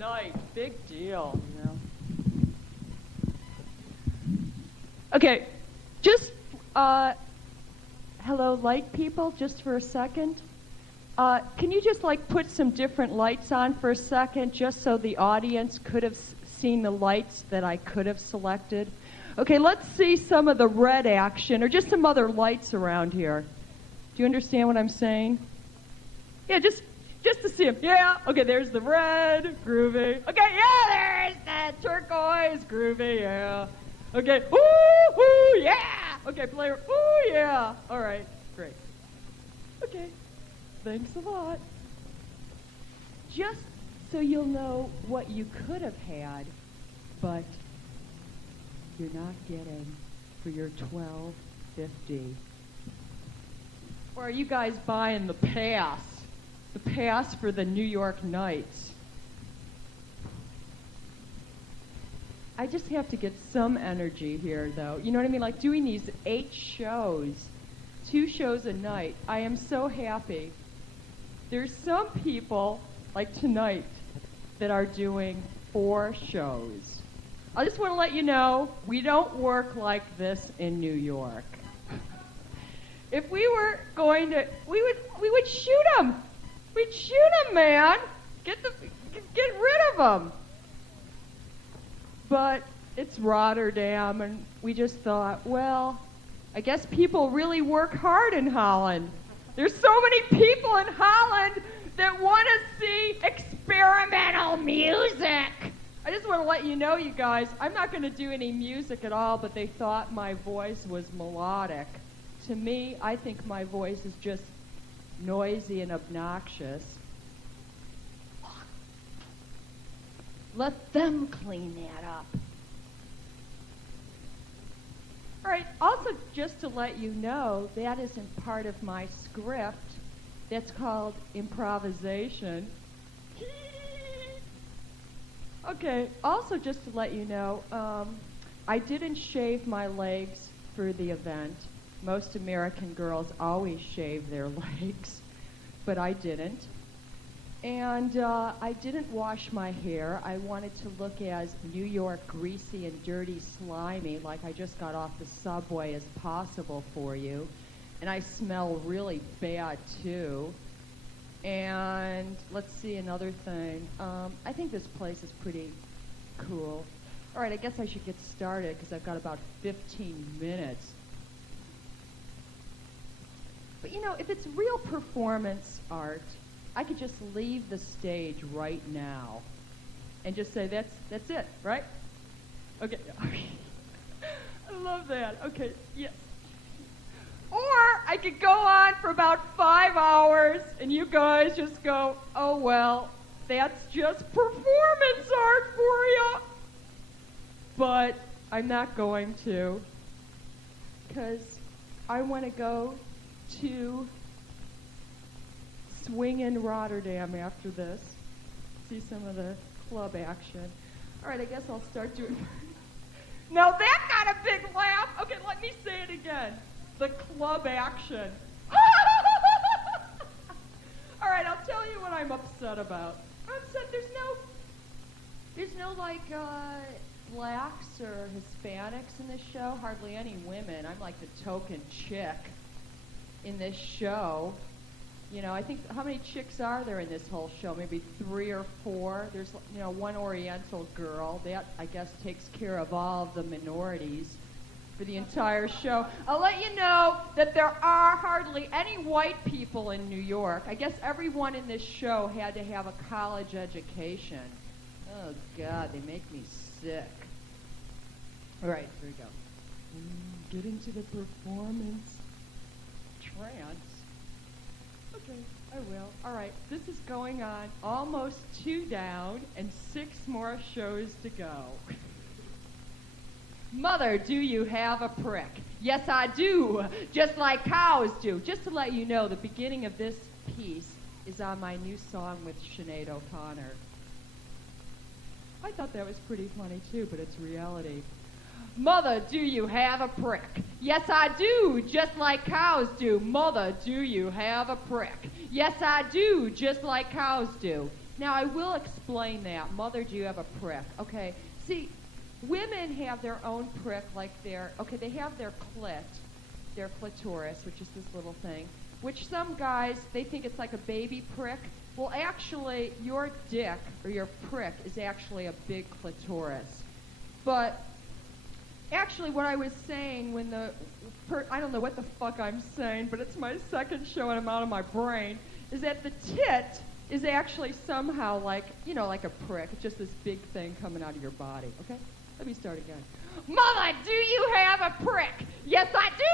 night. Big deal, you know. Okay, just, hello, light people, just for a second. Can you just, like, put some different lights on for a second, just so the audience could have seen the lights that I could have selected? Okay, let's see some of the red action, or just some other lights around here. Do you understand what I'm saying? Yeah, just to see them. Yeah, okay, there's the red, groovy. Okay, yeah, there's the turquoise, groovy, yeah. Okay, ooh, yeah. Okay, player, ooh, yeah. All right, great. Okay, thanks a lot. Just so you'll know what you could have had, but you're not getting for your $12.50. Or are you guys buying the pass? The pass for the New York Knights? I just have to get some energy here, though. You know what I mean? Like doing these 8 shows, 2 shows a night. I am so happy. There's some people, like tonight, that are doing 4 shows. I just want to let you know, we don't work like this in New York. If we were going to, we would shoot them. We'd shoot them, man. Get rid of them. But it's Rotterdam, and we just thought, well, I guess people really work hard in Holland. There's so many people in Holland that want to see experimental music. I just want to let you know, you guys, I'm not going to do any music at all, but they thought my voice was melodic. To me, I think my voice is just noisy and obnoxious. Let them clean that up. All right, also just to let you know, that isn't part of my script. That's called improvisation. Okay, also just to let you know, I didn't shave my legs for the event. Most American girls always shave their legs, but I didn't. And I didn't wash my hair. I wanted to look as New York greasy and dirty slimy, like I just got off the subway, as possible for you. And I smell really bad, too. And let's see another thing. I think this place is pretty cool. All right, I guess I should get started because I've got about 15 minutes. But you know, if it's real performance art, I could just leave the stage right now and just say, that's it, right? Okay. I love that. Okay, yes. Or I could go on for about 5 hours and you guys just go, oh, well, that's just performance art for you. But I'm not going to, because I want to go to swing in Rotterdam after this, see some of the club action. All right, I guess I'll start doing... Now that got a big laugh. Okay, let me say it again. The club action. All right, I'll tell you what I'm upset about. I'm upset there's no like blacks or Hispanics in this show. Hardly any women. I'm like the token chick in this show. You know, I think, how many chicks are there in this whole show? Maybe 3 or 4. There's, you know, one Oriental girl. That, I guess, takes care of all of the minorities for the entire show. I'll let you know that there are hardly any white people in New York. I guess everyone in this show had to have a college education. Oh, God, they make me sick. All right, here we go. Get into the performance trance. Okay, I will. All right, this is going on almost 2 down and 6 more shows to go. Mother, do you have a prick? Yes, I do, just like cows do. Just to let you know, the beginning of this piece is on my new song with Sinead O'Connor. I thought that was pretty funny, too, but it's reality. Mother, do you have a prick? Yes, I do, just like cows do. Mother, do you have a prick? Yes, I do, just like cows do. Now, I will explain that. Mother, do you have a prick? Okay. See, women have their own prick, like they have their clit, their clitoris, which is this little thing, which some guys, they think it's like a baby prick. Well, actually, your dick, or your prick, is actually a big clitoris. But actually, what I was saying when I don't know what the fuck I'm saying, but it's my second show and I'm out of my brain, is that the tit is actually somehow like, like a prick. It's just this big thing coming out of your body, okay? Let me start again. Mother, do you have a prick? Yes, I do,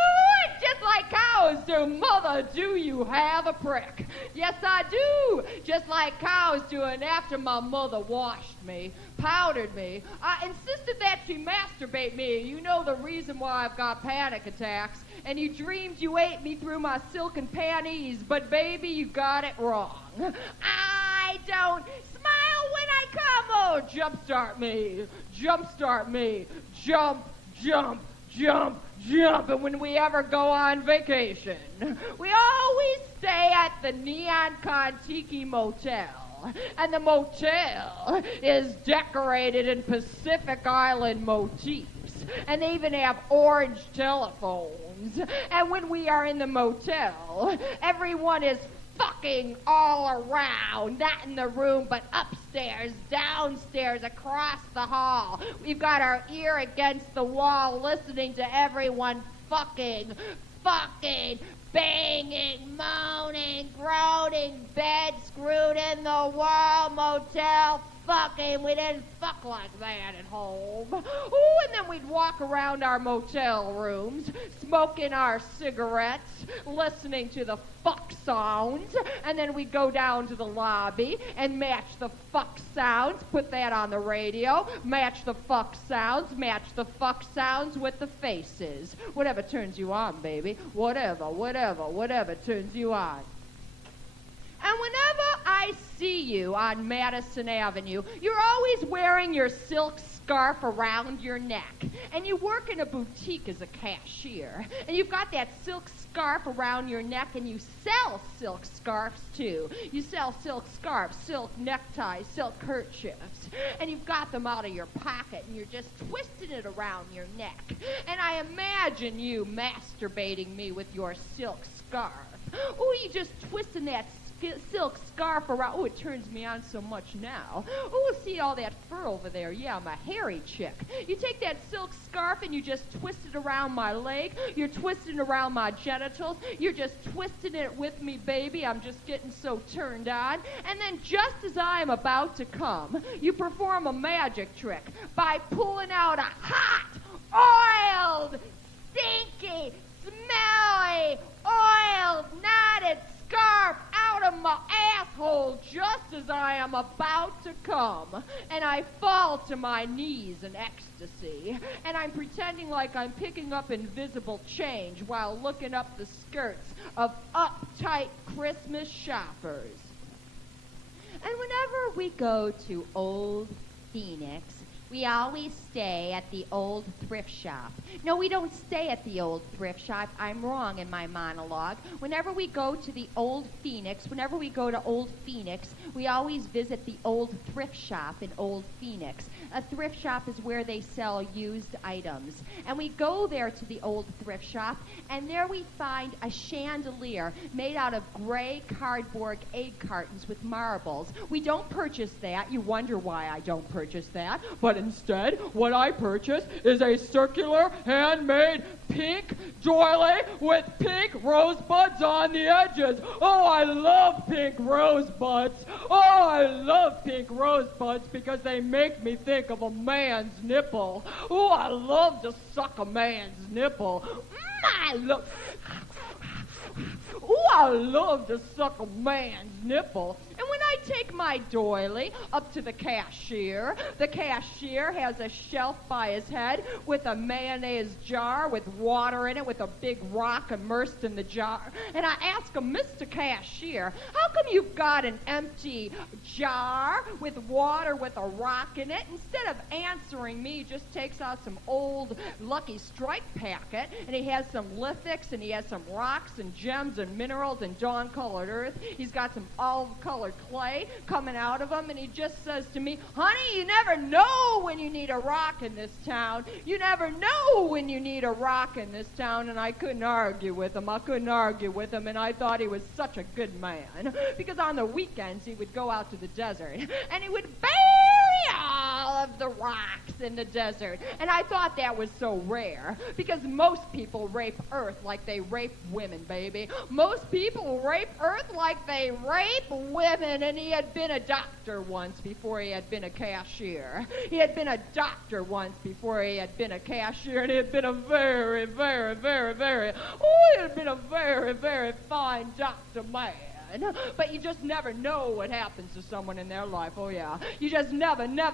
just like cows do. Mother, do you have a prick? Yes, I do, just like cows do. And after my mother washed me, powdered me, I insisted that she masturbate me. You know the reason why I've got panic attacks. And you dreamed you ate me through my silken panties, but baby, you got it wrong. I don't smile when I come. Oh, jumpstart me, jumpstart me, jump, jump, jump, jump. And when we ever go on vacation, we always stay at the Neon Kontiki Motel. And the motel is decorated in Pacific Island motifs. And they even have orange telephones. And when we are in the motel, everyone is fucking all around, not in the room, but upstairs, downstairs, across the hall. We've got our ear against the wall, listening to everyone fucking, banging, moaning, groaning, bed screwed in the wall, motel, fucking. We didn't fuck like that at home. Ooh, and then we'd walk around our motel rooms, smoking our cigarettes, listening to the fuck sounds, and then we'd go down to the lobby and match the fuck sounds, put that on the radio, match the fuck sounds with the faces. Whatever turns you on, baby. Whatever turns you on. And whenever I see you on Madison Avenue, you're always wearing your silk scarf around your neck. And you work in a boutique as a cashier. And you've got that silk scarf around your neck, and you sell silk scarves, too. You sell silk scarves, silk neckties, silk kerchiefs. And you've got them out of your pocket, and you're just twisting it around your neck. And I imagine you masturbating me with your silk scarf. Ooh, you just twisting that silk scarf around. Oh, it turns me on so much now. Oh, see all that fur over there. Yeah, I'm a hairy chick. You take that silk scarf and you just twist it around my leg. You're twisting around my genitals. You're just twisting it with me, baby. I'm just getting so turned on. And then just as I am about to come, you perform a magic trick by pulling out a hot, oiled, stinky, smelly, oiled, knotted scarf out of my asshole just as I am about to come. And I fall to my knees in ecstasy. And I'm pretending like I'm picking up invisible change while looking up the skirts of uptight Christmas shoppers. And whenever we go to Old Phoenix, we always stay at the old thrift shop. No, we don't stay at the old thrift shop. I'm wrong in my monologue. Whenever we go to the Old Phoenix, we always visit the old thrift shop in Old Phoenix. A thrift shop is where they sell used items. And we go there to the old thrift shop, and there we find a chandelier made out of gray cardboard egg cartons with marbles. We don't purchase that. You wonder why I don't purchase that. But instead, what I purchase is a circular, handmade, pink doily with pink rosebuds on the edges. Oh, I love pink rosebuds. Oh, I love pink rosebuds because they make me think of a man's nipple. Oh, I love to suck a man's nipple. I love to suck a man's nipple. And when I take my doily up to the cashier has a shelf by his head with a mayonnaise jar with water in it with a big rock immersed in the jar. And I ask him, Mr. Cashier, how come you've got an empty jar with water with a rock in it? Instead of answering me, he just takes out some old Lucky Strike packet, and he has some lithics, and he has some rocks and gems and minerals and dawn-colored earth. He's got some olive-colored clay, way coming out of him, and he just says to me, honey, you never know when you need a rock in this town. You never know when you need a rock in this town. And I couldn't argue with him. And I thought he was such a good man, because on the weekends he would go out to the desert, and he would bury all of the rocks in the desert. And I thought that was so rare, because most people rape Earth like they rape women, baby. Most people rape Earth like they rape women. And he had been a doctor once before he had been a cashier. He had been a doctor once before he had been a cashier, and he had been a very, very, very, very, he had been a very, very fine doctor man. But you just never know what happens to someone in their life. Oh, yeah. You just never knows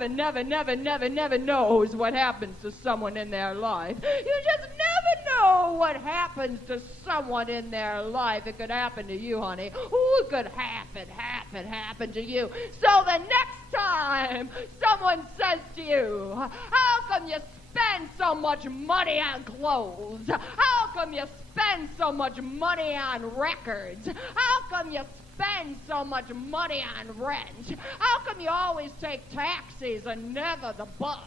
what happens to someone in their life. You just never know what happens to someone in their life. It could happen to you, honey. It could happen to you. So the next time someone says to you, how come you spend so much money on clothes? How come you spend so much money on records? How come you spend so much money on rent? How come you always take taxis and never the bus?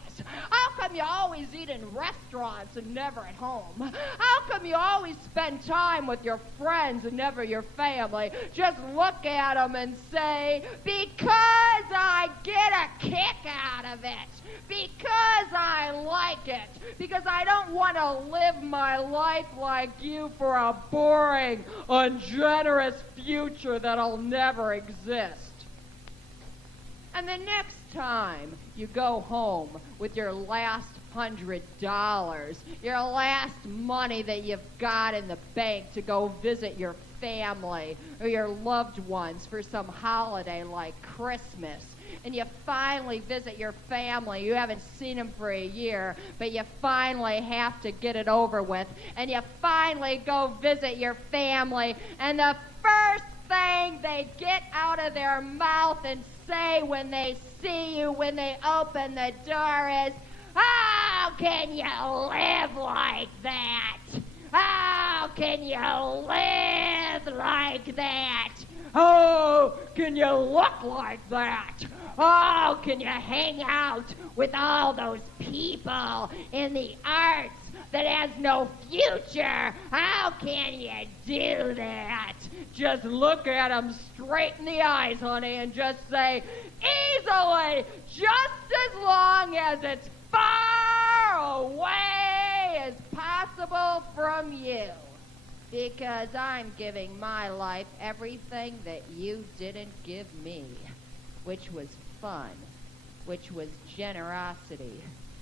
How come you always eat in restaurants and never at home? How come you always spend time with your friends and never your family? Just look at them and say, because I get a kick out of it. Because I like it. Because I don't want to live my life like you for a boring, ungenerous future that'll never exist. And the next time you go home with your last $100, your last money that you've got in the bank to go visit your family or your loved ones for some holiday like Christmas, and you finally visit your family. You haven't seen them for a year, but you finally have to get it over with. And you finally go visit your family, and the first thing they get out of their mouth and say when they see you, when they open the door is, how can you live like that? How can you live like that? How can you look like that? How can you hang out with all those people in the arts that has no future? How can you do that? Just look at them straight in the eyes, honey, and just say, easily, just as long as it's far away as possible from you. Because I'm giving my life everything that you didn't give me, which was fun, which was generosity,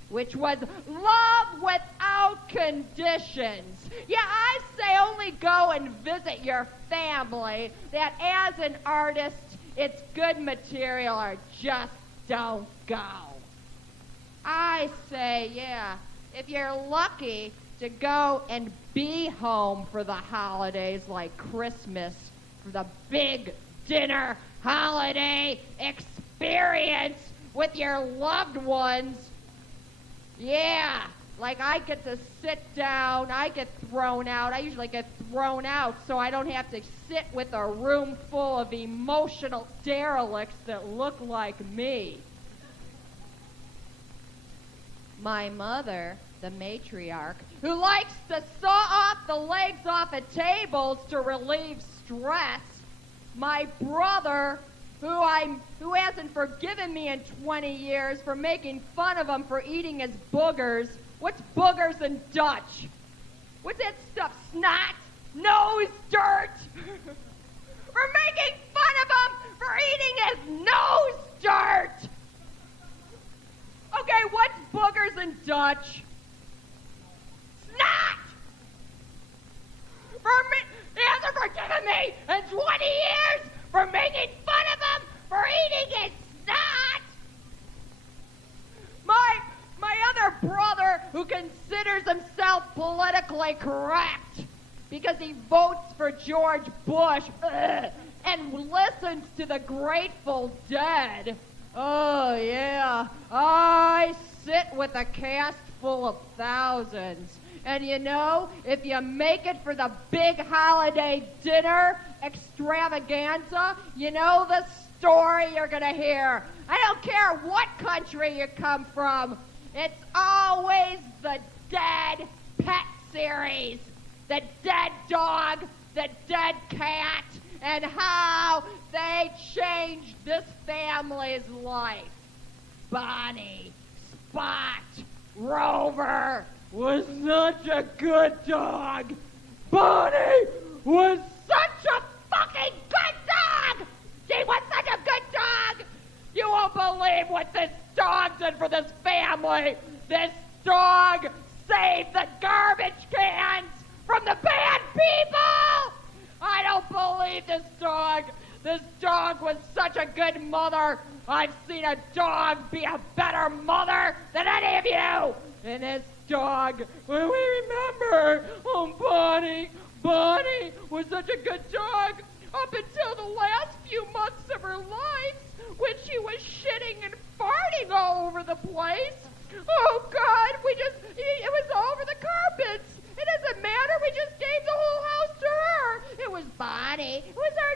which was love without conditions. Yeah, I say only go and visit your family that as an artist, it's good material, or just don't go. I say, yeah, if you're lucky to go and be home for the holidays like Christmas, for the big dinner holiday experience with your loved ones, yeah, like I get to sit down, I get thrown out. I usually get thrown out so I don't have to sit with a room full of emotional derelicts that look like me. My mother, the matriarch, who likes to saw off the legs off of tables to relieve stress. My brother, who hasn't forgiven me in 20 years for making fun of him for eating his boogers. What's boogers in Dutch? What's that stuff? Snot? Nose dirt? For making fun of him for eating his nose dirt! Okay, what's boogers in Dutch? Snot! He hasn't forgiven me in 20 years for making fun of him for eating his snot! My other brother, who considers himself politically correct because he votes for George Bush and listens to the Grateful Dead. Oh, yeah. I sit with a cast full of thousands. And you know, if you make it for the big holiday dinner extravaganza, you know the story you're gonna hear. I don't care what country you come from. It's always the dead pet series. The dead dog, the dead cat, and how they changed this family's life. Bonnie, Spot, Rover was such a good dog. Bonnie was such a fucking good dog. She was such a good dog. You won't believe what this dog did for this family. This dog saved the garbage cans from the bad people. I don't believe this dog. This dog was such a good mother. I've seen a dog be a better mother than any of you. And this dog, when we remember, Bonnie was such a good dog up until the last few months of her life when she was shitting and farting all over the place. Oh, God, it was all over the carpets. It doesn't matter. We just gave the whole house to her. It was Bonnie. It was our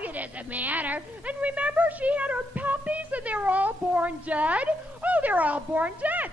dog. It doesn't matter. And remember, she had her puppies, and they were all born dead. Oh, they're all born dead.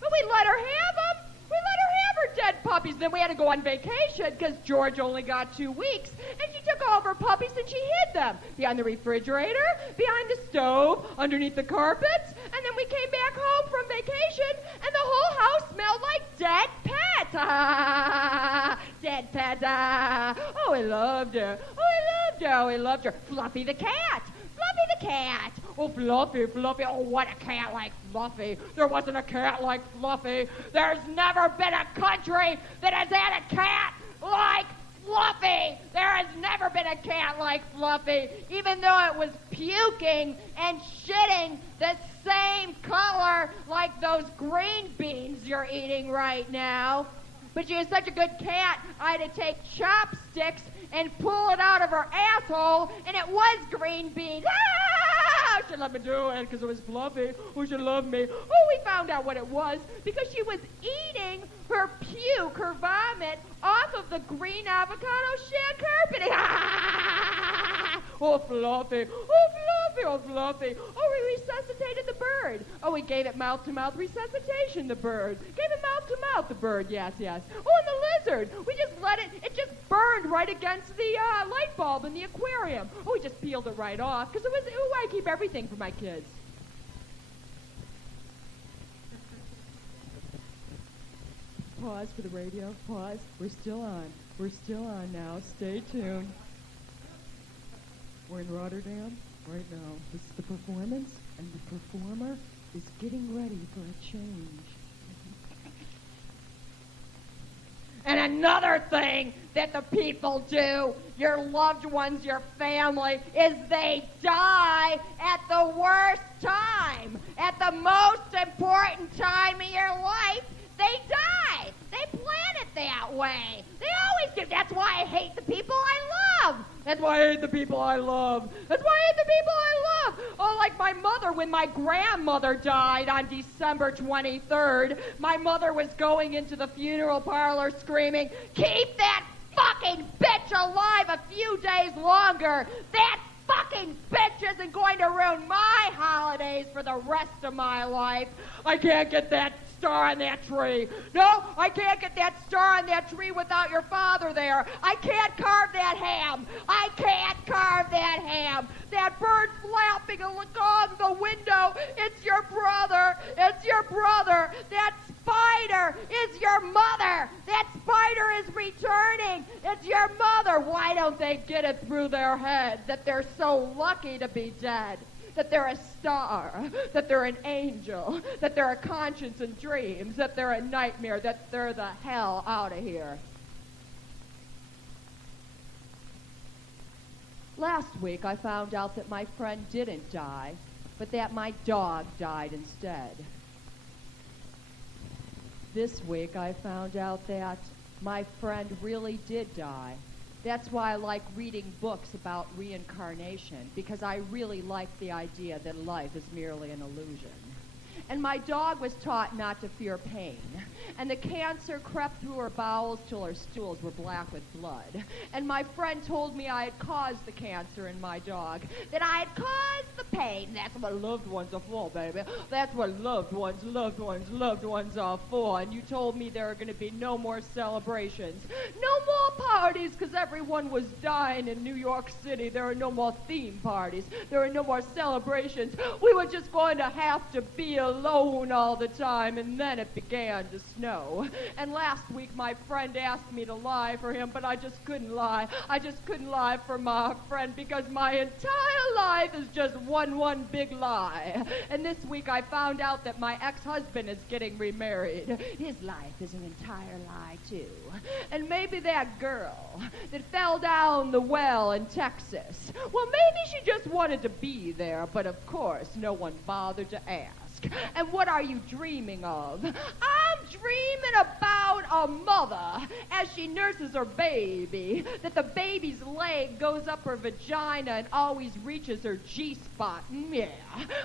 But we let her have them. We let her have her dead puppies. Then we had to go on vacation because George only got 2 weeks. And she took all of her puppies and she hid them behind the refrigerator, behind the stove, underneath the carpets. And then we came back home from vacation and the whole house smelled like dead pets. Dead pets. Oh, we loved her. Oh, we loved her. Oh, we loved her. Fluffy the cat. Fluffy the cat. Oh, Fluffy, Fluffy. Oh, what a cat like Fluffy. There wasn't a cat like Fluffy. There's never been a country that has had a cat like Fluffy. There has never been a cat like Fluffy, even though it was puking and shitting the same color like those green beans you're eating right now. But she was such a good cat, I had to take chopsticks and pull it out of her asshole, and it was green beans. Ah! She let me do it because it was Fluffy. Oh, she loved me. Oh, we found out what it was because she was eating her puke, her vomit, off of the green avocado shag carpeting. Ah! Oh, Fluffy. Oh, Fluffy. Oh, Fluffy. Oh, we resuscitated the bird. Oh, we gave it mouth-to-mouth resuscitation, the bird. Gave it mouth-to-mouth, the bird. Yes, yes. Oh, and the lizard. We just let it, it just burned right against the light bulb in the aquarium. Oh, we just peeled it right off because I keep everything for my kids. Pause for the radio. Pause. We're still on. We're still on now. Stay tuned. We're in Rotterdam right now. This is the performance, and the performer is getting ready for a change. And another thing that the people do, your loved ones, your family, is they die at the worst time. At the most important time of your life, they die. They plan it that way. They always do. That's why I hate the people I love. That's why I hate the people I love. That's why I hate the people I love. Oh, like my mother, when my grandmother died on December 23rd, my mother was going into the funeral parlor screaming, "Keep that fucking bitch alive a few days longer. That fucking bitch isn't going to ruin my holidays for the rest of my life. I can't get that star on that tree. No, I can't get that star on that tree without your father there. I can't carve that ham. I can't carve that ham. That bird flapping along the window, it's your brother. It's your brother. That spider is your mother. That spider is returning. It's your mother. Why don't they get it through their head that they're so lucky to be dead? That they're a star, that they're an angel, that they're a conscience and dreams, that they're a nightmare, that they're the hell out of here. Last week I found out that my friend didn't die, but that my dog died instead. This week I found out that my friend really did die. That's why I like reading books about reincarnation, because I really like the idea that life is merely an illusion. and my dog was taught not to fear pain. And the cancer crept through her bowels till her stools were black with blood. And my friend told me I had caused the cancer in my dog, that I had caused the pain. That's what loved ones are for, baby. That's what loved ones are for. And you told me there are going to be no more celebrations, no more parties, because everyone was dying in New York City. There are no more theme parties. There are no more celebrations. We were just going to have to be alone all the time. And then it began to snow. And last week my friend asked me to lie for him, but I just couldn't lie. I just couldn't lie for my friend because my entire life is just one big lie. And this week I found out that my ex-husband is getting remarried. His life is an entire lie too. And maybe that girl that fell down the well in Texas, well, maybe she just wanted to be there, but of course no one bothered to ask. And what are you dreaming of? I'm dreaming about a mother as she nurses her baby, that the baby's leg goes up her vagina and always reaches her G-spot. Yeah.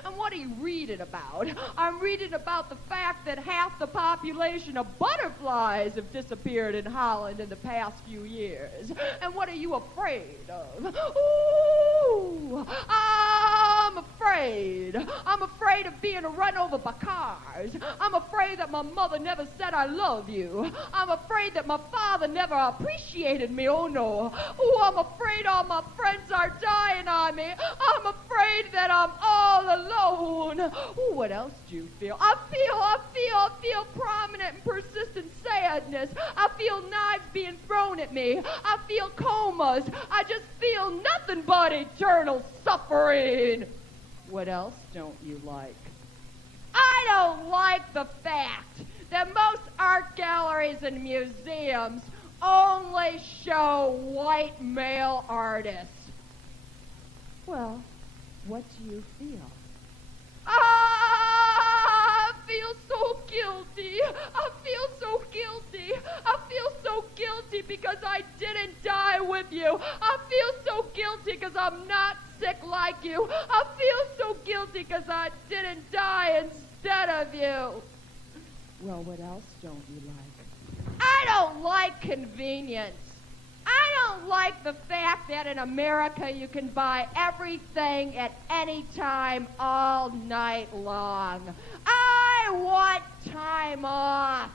And what are you reading about? I'm reading about the fact that half the population of butterflies have disappeared in Holland in the past few years. And what are you afraid of? Ooh, I'm afraid. I'm afraid of being run over by cars. I'm afraid that my mother never said I love you. I'm afraid that my father never appreciated me. Oh no. Oh, I'm afraid all my friends are dying on me. I'm afraid that I'm all alone. Oh, what else do you feel? I feel prominent and persistent sadness. I feel knives being thrown at me. I feel comas. I just feel nothing but eternal suffering. What else don't you like? I don't like the fact that most art galleries and museums only show white male artists. Well, what do you feel? I feel so guilty. I feel so guilty. I feel so guilty because I didn't die with you. I feel so guilty because I'm not sick like you. I feel so guilty because I didn't die instead of you. Well, what else don't you like? I don't like convenience. I don't like the fact that in America you can buy everything at any time all night long. I want time off.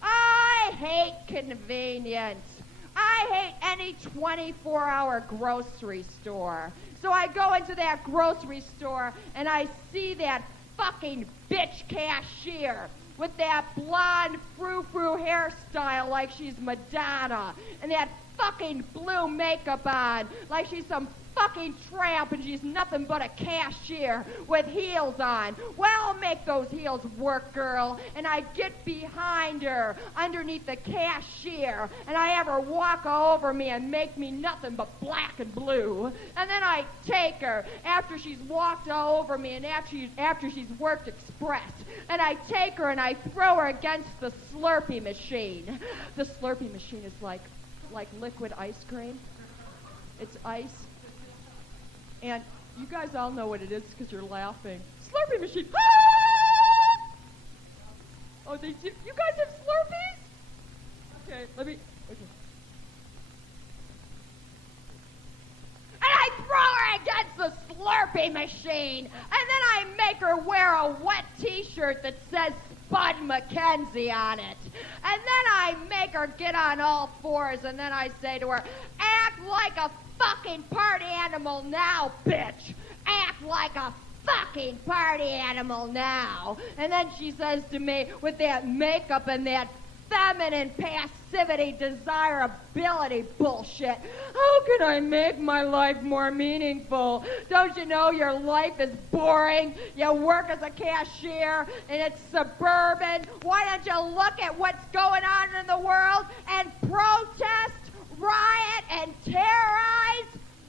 I hate convenience. I hate any 24-hour grocery store. So I go into that grocery store and I see that fucking bitch cashier with that blonde frou-frou hairstyle like she's Madonna and that fucking blue makeup on like she's some fucking tramp and she's nothing but a cashier with heels on. Well, I'll make those heels work, girl. And I get behind her underneath the cashier and I have her walk over me and make me nothing but black and blue. And then I take her after she's walked all over me and after she's worked express. And I take her and I throw her against the Slurpee machine. The Slurpee machine is like liquid ice cream. It's ice. And you guys all know what it is because you're laughing. Slurpee machine. Ah! Oh, they do. You guys have Slurpees? Okay, let me. Okay. And I throw her against the Slurpee machine. And then I make her wear a wet T-shirt that says Spud McKenzie on it. And then I make her get on all fours. And then I say to her, act like a fucking party animal now, bitch. Act like a fucking party animal now. And then she says to me with that makeup and that feminine passivity, desirability bullshit, how can I make my life more meaningful? Don't you know your life is boring? You work as a cashier and it's suburban. Why don't you look at what's going on in the world and protest, riot, and terrorize?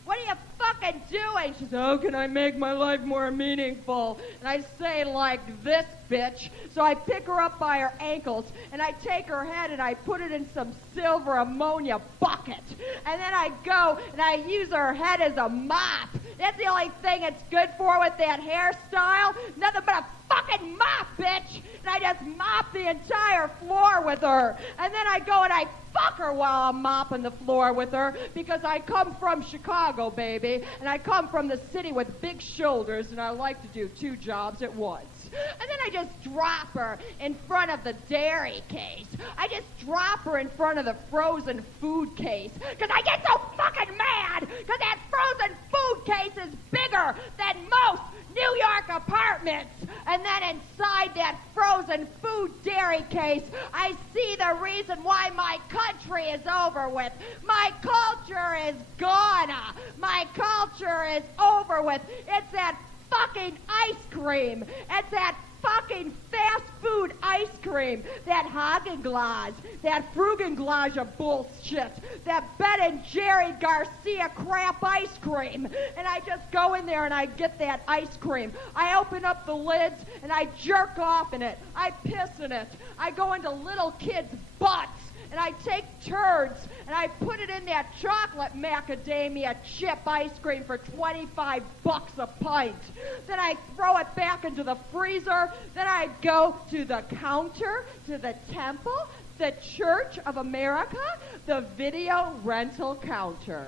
What are you fucking doing? She says, how can I make my life more meaningful? And I say like this, bitch. So I pick her up by her ankles, and I take her head, and I put it in some silver ammonia bucket. And then I go, and I use her head as a mop, That's the only thing it's good for with that hairstyle. Nothing but a fucking mop, bitch. And I just mop the entire floor with her. And then I go and I fuck her while I'm mopping the floor with her because I come from Chicago, baby. And I come from the city with big shoulders and I like to do 2 jobs at once. And then I just drop her in front of the dairy case. I just drop her in front of the frozen food case. Because I get so fucking mad because that frozen food case is bigger than most New York apartments. And then inside that frozen food dairy case, I see the reason why my country is over with. My culture is gone. My culture is over with. It's that fucking ice cream. It's that fucking fast food ice cream. That Häagen-Dazs. That Frugenglage of bullshit. That Ben and Jerry Garcia crap ice cream. And I just go in there and I get that ice cream. I open up the lids and I jerk off in it. I piss in it. I go into little kids' butts. And I take turds and I put it in that chocolate macadamia chip ice cream for $25 a pint. Then I throw it back into the freezer. Then I go to the counter, to the temple, the Church of America, the video rental counter.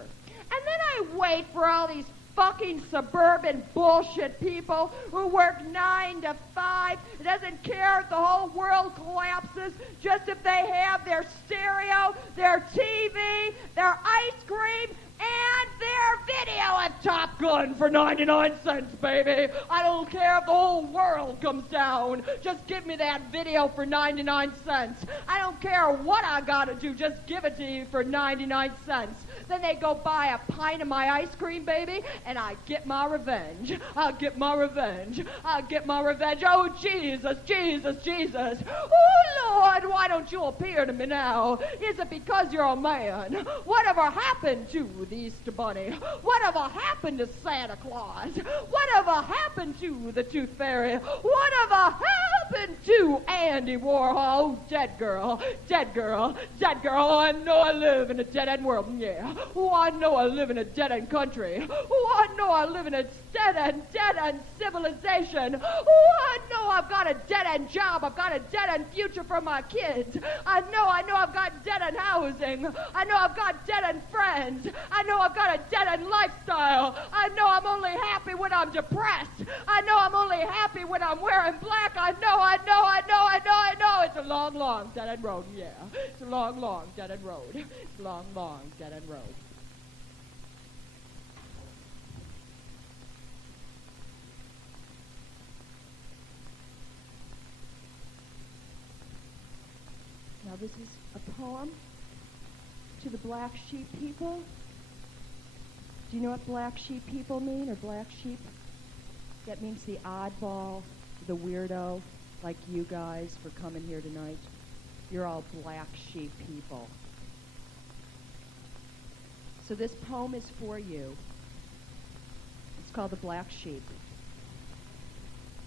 And then I wait for all these fucking suburban bullshit people who work 9 to 5. It doesn't care if the whole world collapses, just if they have their stereo, their TV, their ice cream, and their video at Top Gun for 99 cents, baby. I don't care if the whole world comes down. Just give me that video for 99 cents. I don't care what I gotta do. Just give it to you for 99 cents. Then they go buy a pint of my ice cream, baby, and I get my revenge. I'll get my revenge. I'll get my revenge. Oh, Jesus, Jesus, Jesus. Oh, Lord, why don't you appear to me now? Is it because you're a man? Whatever happened to the Easter Bunny? Whatever happened to Santa Claus? Whatever happened to the Tooth Fairy? Whatever happened to Andy Warhol? Oh, dead girl, dead girl, dead girl. Oh, I know I live in a dead-end world, yeah. Oh, I know I live in a dead-end country. Oh, I know I live in a dead-end civilization. Oh, I know I've got a dead-end job. I've got a dead-end future for my kids. I know I've got dead-end housing. I know I've got dead-end friends. I know I've got a dead-end lifestyle. I know I'm only happy when I'm depressed. I know I'm only happy when I'm wearing black. I know. It's a long, long dead-end road, yeah. It's a long, long dead-end road. It's a long, long dead-end road. Now this is a poem to the black sheep people. Do you know what black sheep people mean, or black sheep? That means the oddball, the weirdo, like you guys for coming here tonight. You're all black sheep people. So this poem is for you. It's called The Black Sheep.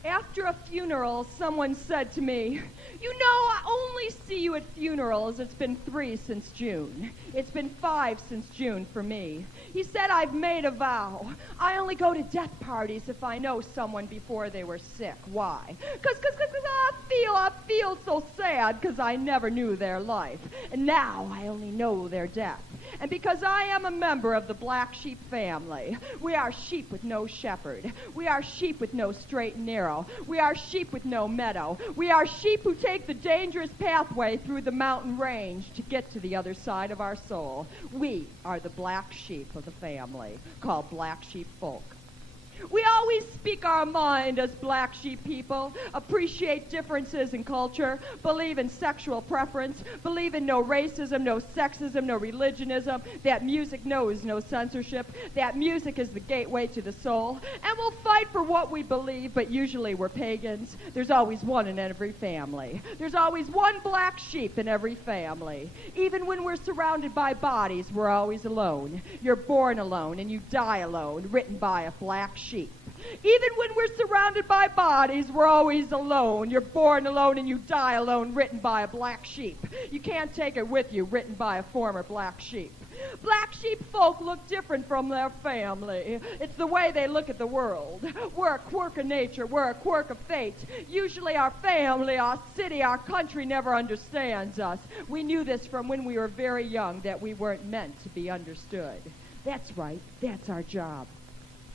After a funeral, someone said to me, "You know, I only see you at funerals. It's been 3 since June. It's been 5 since June for me." He said, "I've made a vow. I only go to death parties if I know someone before they were sick." Why? Because I feel so sad because I never knew their life. And now I only know their death. And because I am a member of the black sheep family, we are sheep with no shepherd. We are sheep with no straight and narrow. We are sheep with no meadow. We are sheep who take the dangerous pathway through the mountain range to get to the other side of our soul. We are the black sheep of the family, called black sheep folk. We always speak our mind as black sheep people, appreciate differences in culture, believe in sexual preference, believe in no racism, no sexism, no religionism, that music knows no censorship, that music is the gateway to the soul, and we'll fight for what we believe, but usually we're pagans. There's always one in every family. There's always one black sheep in every family. Even when we're surrounded by bodies, we're always alone. You're born alone and you die alone, written by a black sheep. Even when we're surrounded by bodies, we're always alone. You're born alone and you die alone, written by a black sheep. You can't take it with you, written by a former black sheep. Black sheep folk look different from their family. It's the way they look at the world. We're a quirk of nature. We're a quirk of fate. Usually our family, our city, our country never understands us. We knew this from when we were very young, that we weren't meant to be understood. That's right. That's our job.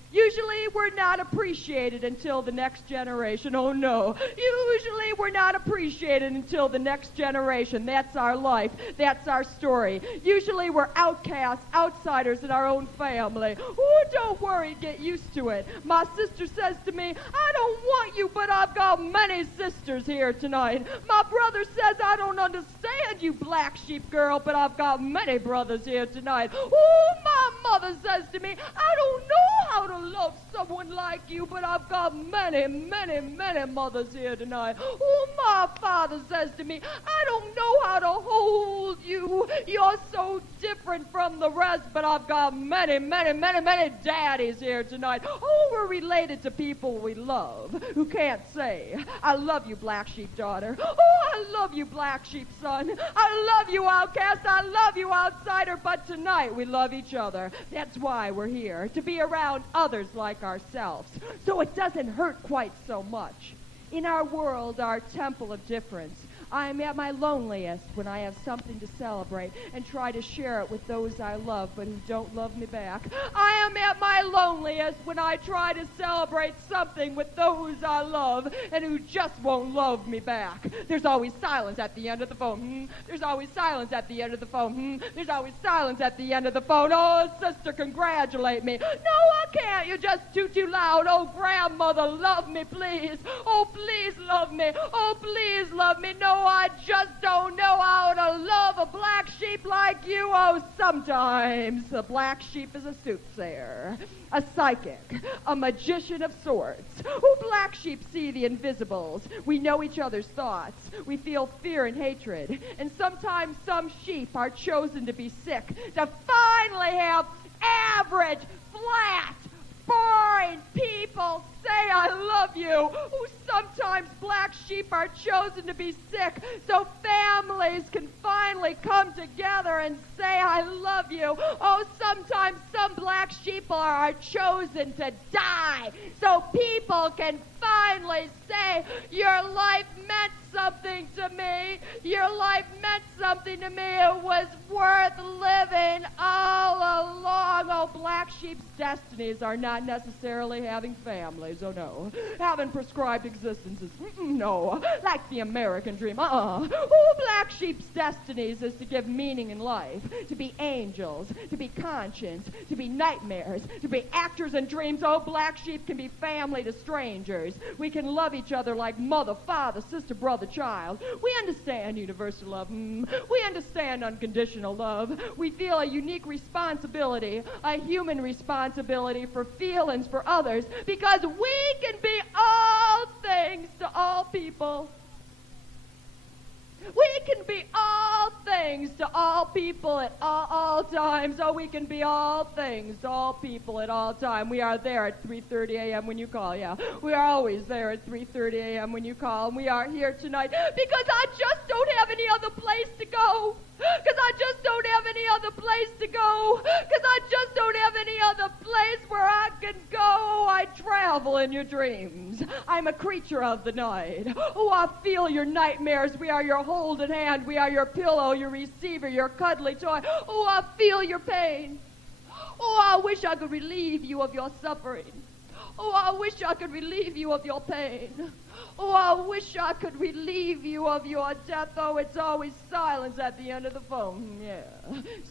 Usually we're not appreciated until the next generation. Oh no. Usually we're not appreciated until the next generation. That's our life. That's our story. Usually we're outcasts, outsiders in our own family. Oh, don't worry, get used to it. My sister says to me, I don't want you, but I've got many sisters here tonight. My brother says, I don't understand you, black sheep girl, but I've got many brothers here tonight. Oh, my mother says to me, I don't know how to love someone like you, but I've got many, many, many mothers here tonight. Oh, my father says to me, I don't know how to hold you. You're so different from the rest, but I've got many, many, many, many daddies here tonight. Oh, we're related to people we love who can't say, I love you, black sheep daughter. Oh, I love you, black sheep son. I love you, outcast. I love you, outsider. But tonight we love each other. That's why we're here, to be around others like ourselves, so it doesn't hurt quite so much. In our world, our temple of difference, I am at my loneliest when I have something to celebrate and try to share it with those I love but who don't love me back. I am at my loneliest when I try to celebrate something with those I love and who just won't love me back. There's always silence at the end of the phone. There's always silence at the end of the phone. There's always silence at the end of the phone. Oh, sister, congratulate me. No, I can't. You're just too loud. Oh, grandmother, love me, please. Oh, please love me. Oh, please love me. No, I just don't know how to love a black sheep like you. Oh, sometimes a black sheep is a soothsayer, a psychic, a magician of sorts. Oh, black sheep see the invisibles. We know each other's thoughts. We feel fear and hatred. And sometimes some sheep are chosen to be sick, to finally have average, flat, boring people say I love you. Oh, sometimes black sheep are chosen to be sick so families can finally come together and say I love you. Oh, sometimes some black sheep are chosen to die so people can finally say your life meant something to me. Your life meant something to me. It was worth living all along. Oh, black sheep's destinies are not necessarily having families. Oh, no. Having prescribed existences. No. Like the American dream. Oh, black sheep's destinies is to give meaning in life, to be angels, to be conscience, to be nightmares, to be actors in dreams. Oh, black sheep can be family to strangers. We can love each other like mother, father, sister, brother, child. We understand universal love. We understand unconditional love. We feel a unique responsibility, a human responsibility for feelings for others, because we can be all things to all people. We can be all things to all people at all times. Oh, we can be all things to all people at all time. We are there at 3:30 a.m. when you call, yeah. We are always there at 3:30 a.m. when you call, and we are here tonight because I just don't have any other place to go. Because I just don't have any other place to go. Because I just don't have any other place where I can go. I travel in your dreams. I'm a creature of the night. Oh, I feel your nightmares. We are your holding hand. We are your pillow, your receiver, your cuddly toy. Oh, I feel your pain. Oh, I wish I could relieve you of your suffering. Oh, I wish I could relieve you of your pain. Oh, I wish I could relieve you of your death. Oh, it's always silence at the end of the phone. Yeah.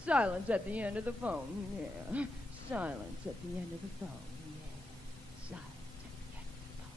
Silence at the end of the phone. Yeah. Silence at the end of the phone. Yeah. Silence at the end of the phone.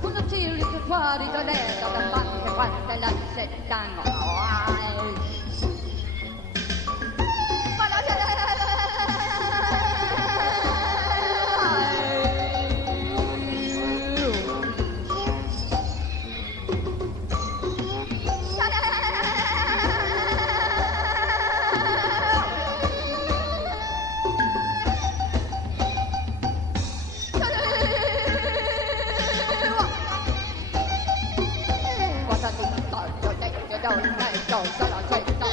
Uno tiro che fuori da dentro da parte quante la settanno. Don't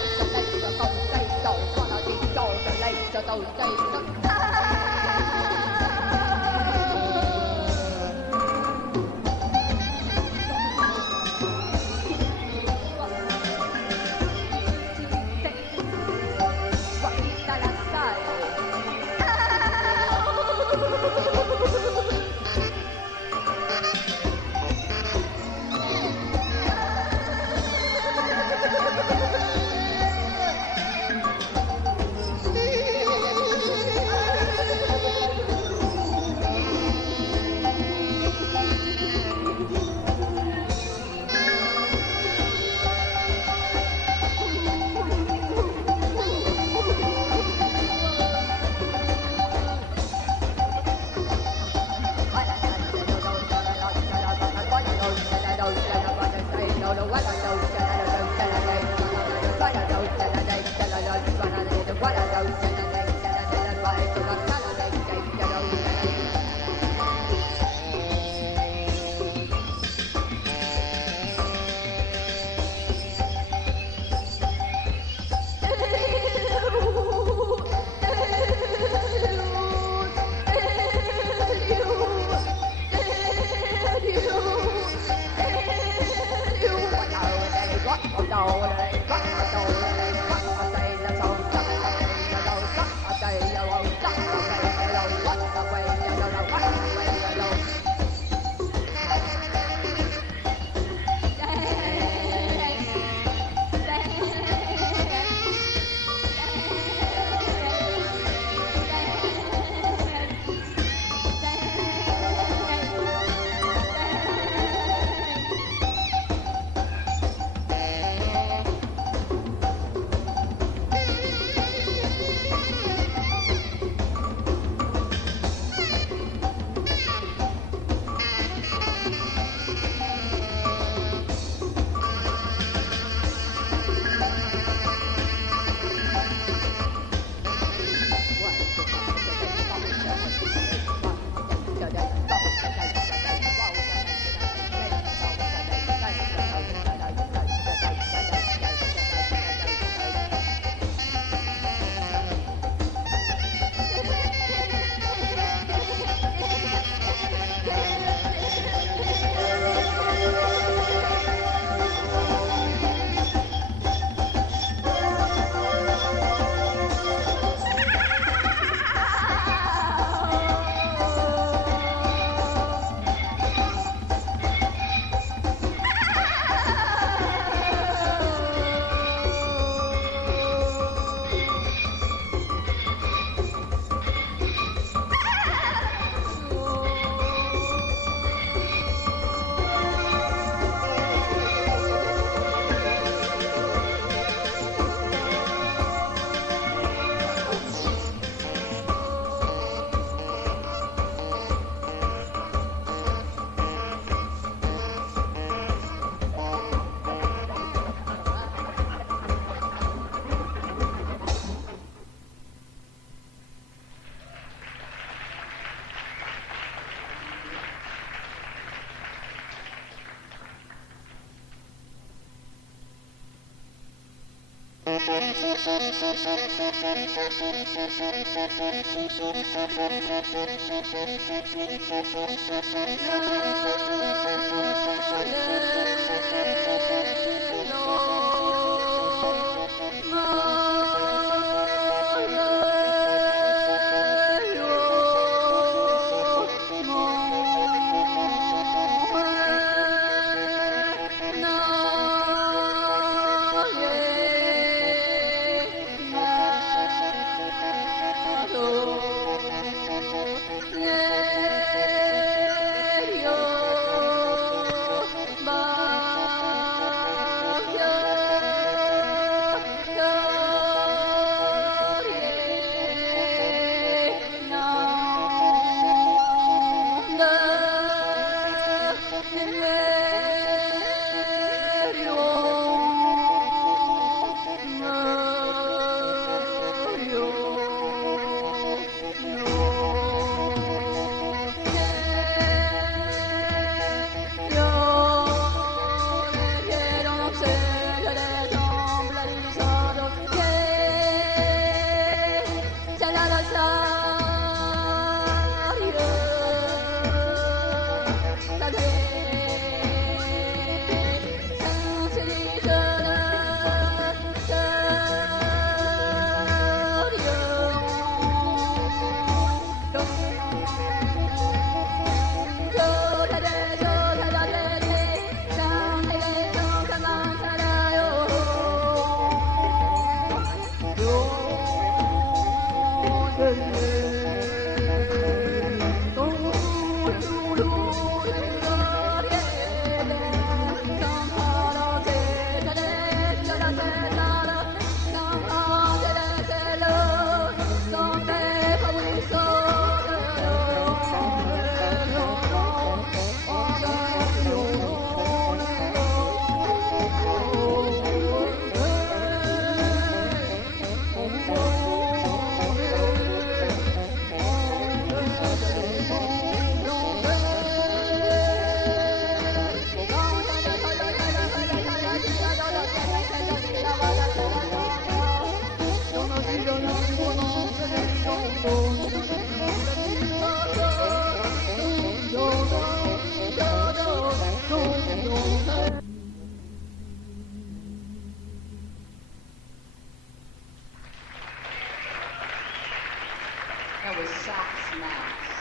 That was Sax Mouse.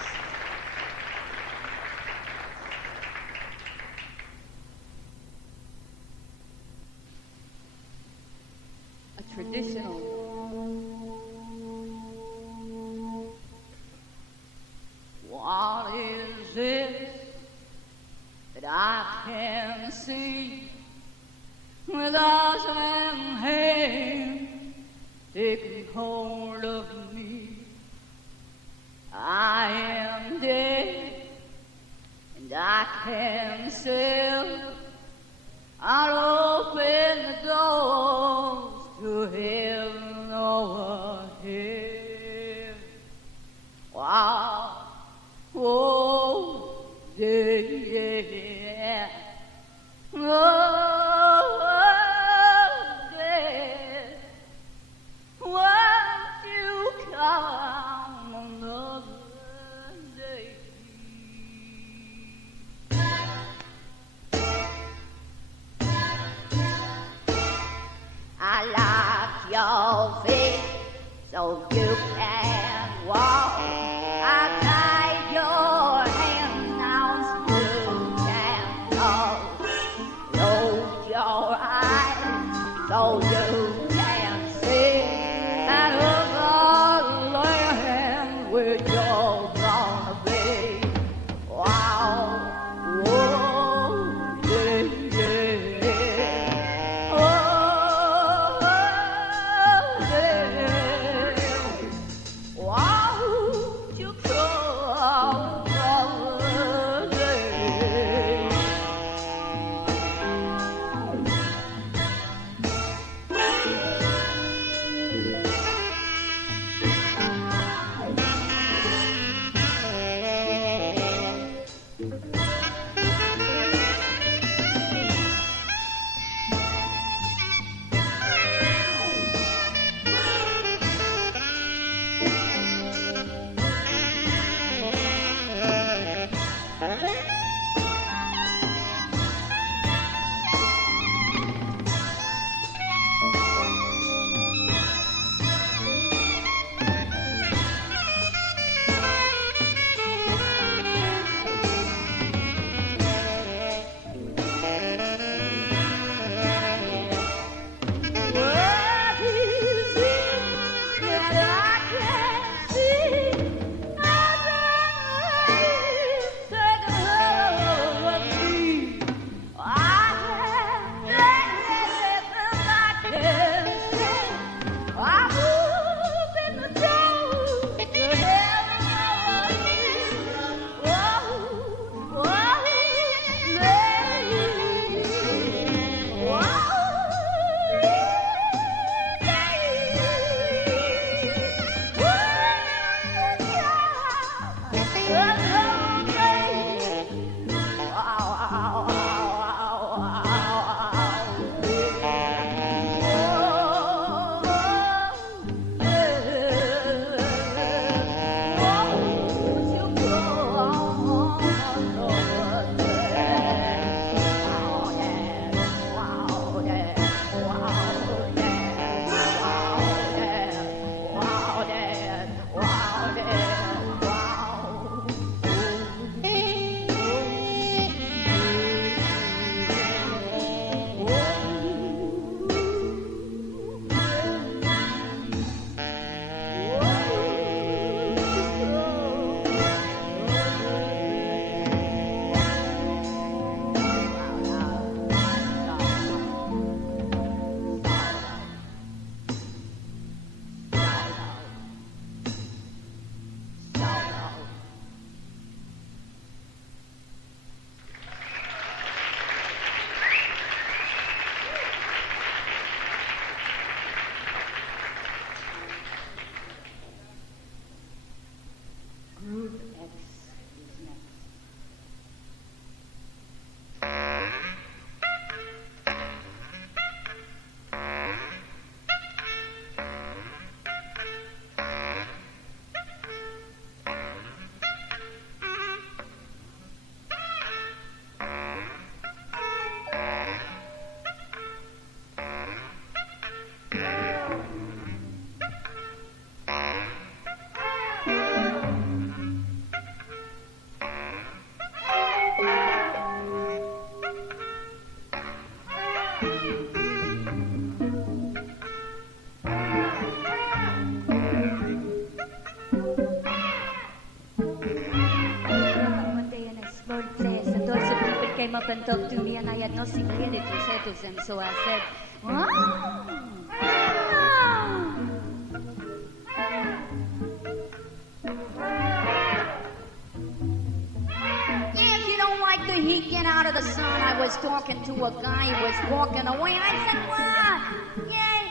A traditional. What is it that I can see with eyes and hands taking hold of me? I am dead, and I can sell. I'll open the doors to heaven over here. Wow, oh, yeah. Oh, yeah. Won't you come another day? I like your feet so you can walk. I like your hands now so you can talk. Close your eyes so you can see that other land where you're gonna be. Wow, whoa, yeah, yeah. Oh, yeah. Wow, came up and talked to me, and I had nothing really to say to them, so I said, Yeah, if you don't like the heat, get out of the sun. I was talking to a guy who was walking away, and I said, what? Yeah,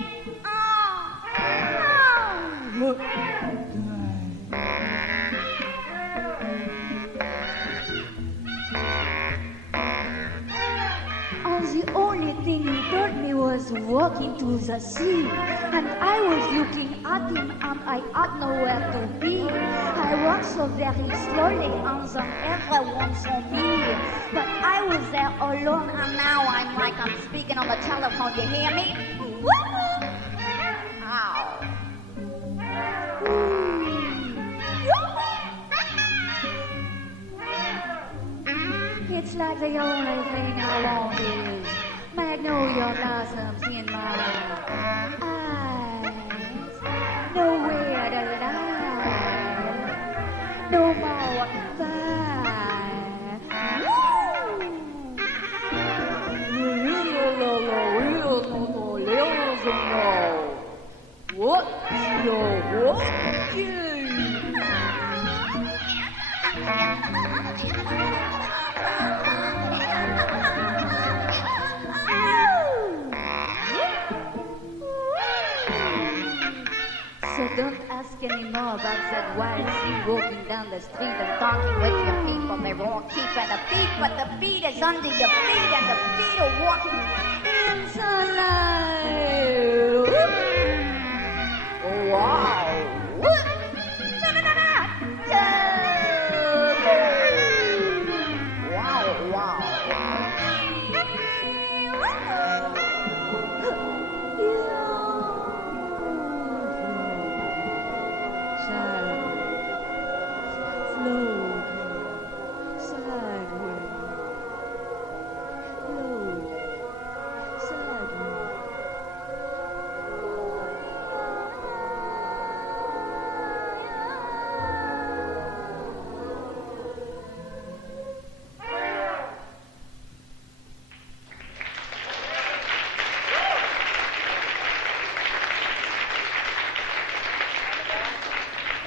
the only thing he told me was walk into the sea, and I was looking at him and I had nowhere to be. I walked so very slowly and then everyone saw me, but I was there alone, and now I'm like I'm speaking on the telephone. You hear me? Ow. It's like the only thing I want is magnolia blossoms in my eyes. Nowhere to lie, no more fire. What's your what? So don't ask anymore about that wild thing walking down the street and talking with your people. They won't keep at the beat, but the beat is under your feet, and the feet are walking in sunlight. Wow.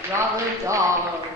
Rotterdam.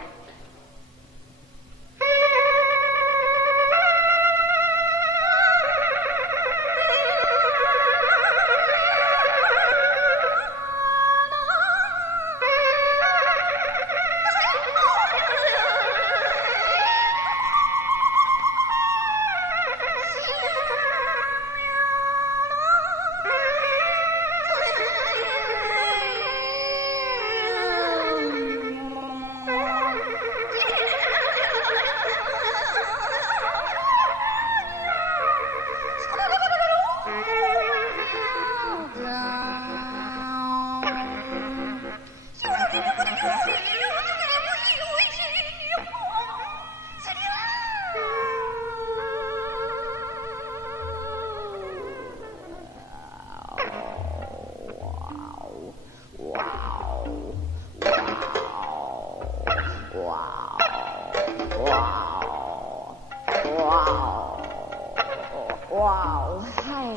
Wow. Hi.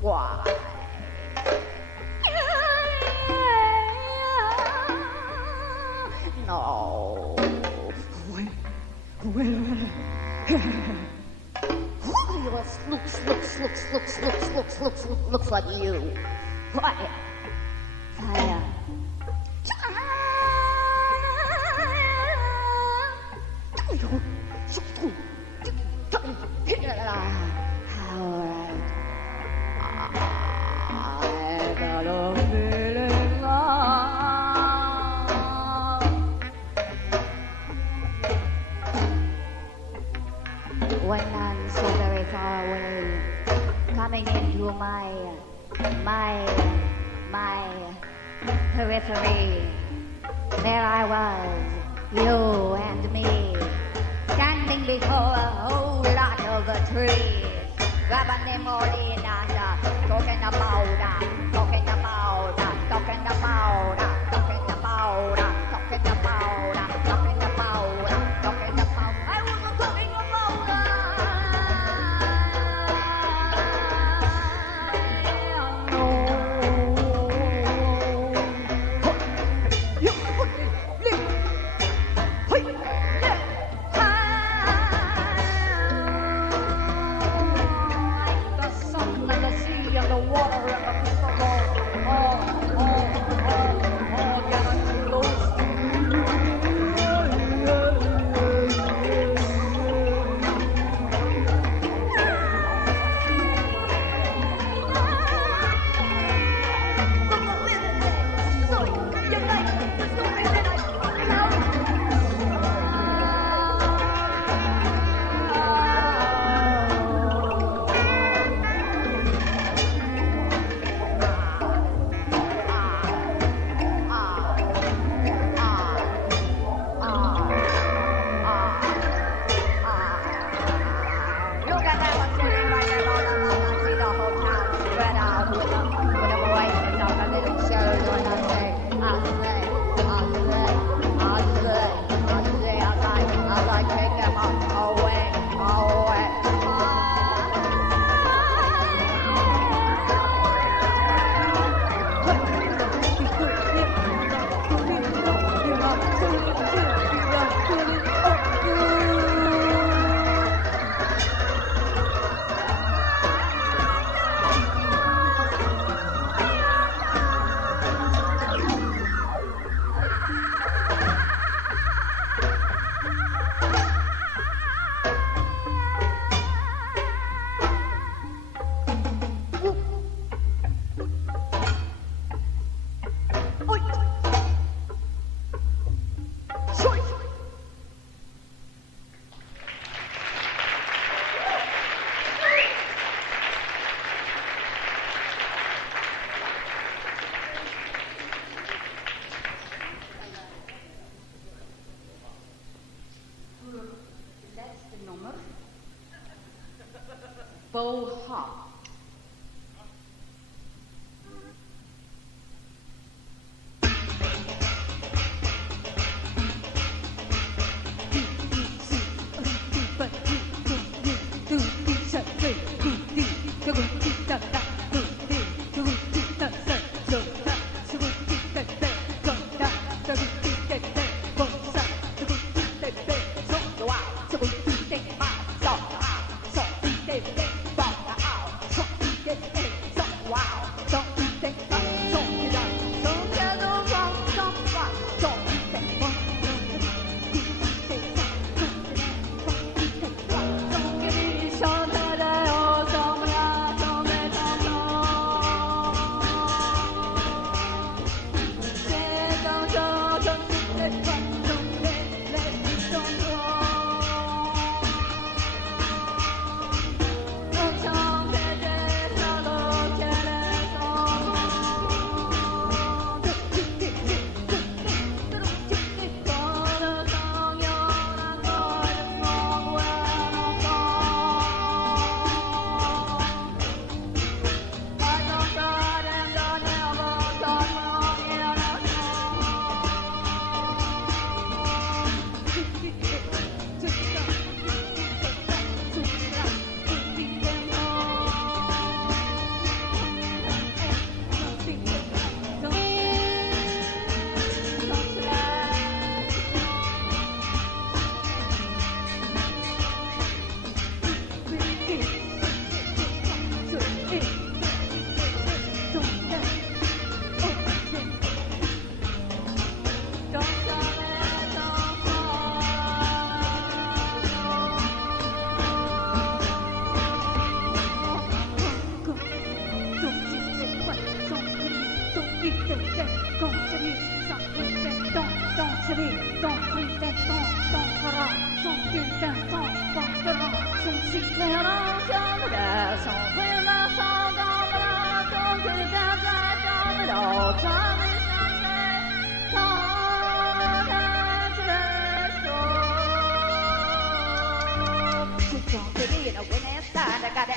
Why? No. Looks like you. What? Fire. When I'm so very far away, coming into my periphery, there I was, you and me, standing before a whole lot of trees, grabbing them all in and talking about that, talking about that, talking about that, talking about that, talking about that, talking about that, talking about. I was talking about that. The sun and the sea and the water and the people all getting close. So, you like the story that I tell? Look at that one sitting right there on the lawn. I see the whole town spread out with the boys and all the little shows doing that thing. I like take them away. Letzte Nummer. Boha.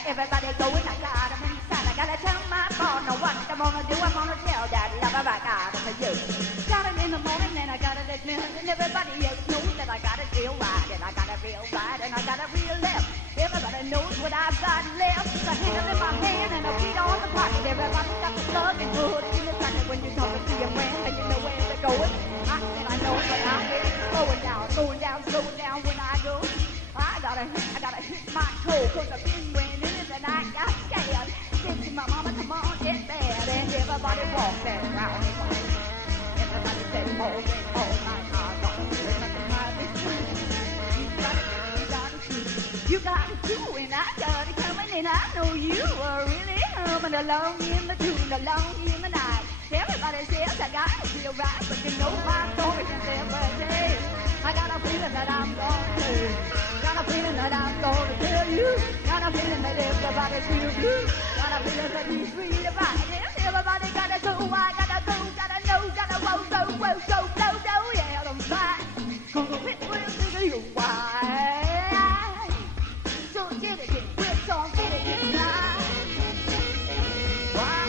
Everybody going, I got 'em inside, I gotta tell my a rock out for you. Got it in the morning and I got it at noon, and everybody else knows that I got it real right, and I got it real right, and I got it real left. Everybody knows what I've got left. The handle in my hand and a feet on the pocket. Everybody's got the plug and hood in the pocket when you're talking to your friend and you know where they're going. I know, but I'm slowing down when I go. I gotta hit my toe, 'cause I've been winning and I got scared. Said to my mama, come on, get bad, and everybody walked that round. Everybody said, all night, I'm gonna do it like a time is true. You got it too, and I got it coming, and I know you are really humming along in the tune, along in the night. Everybody says I got it real right, but you know my story is every day. I got a feeling that I'm gonna tell you. Got a feeling that I'm gonna tell you. Got a feeling that everybody feels blue. Got a feeling that he's really right. Yes, everybody gotta go, I gotta go, gotta know, gotta go, yeah, I'm right. 'Cause it will do you why. So get it, quit on get it right. Why?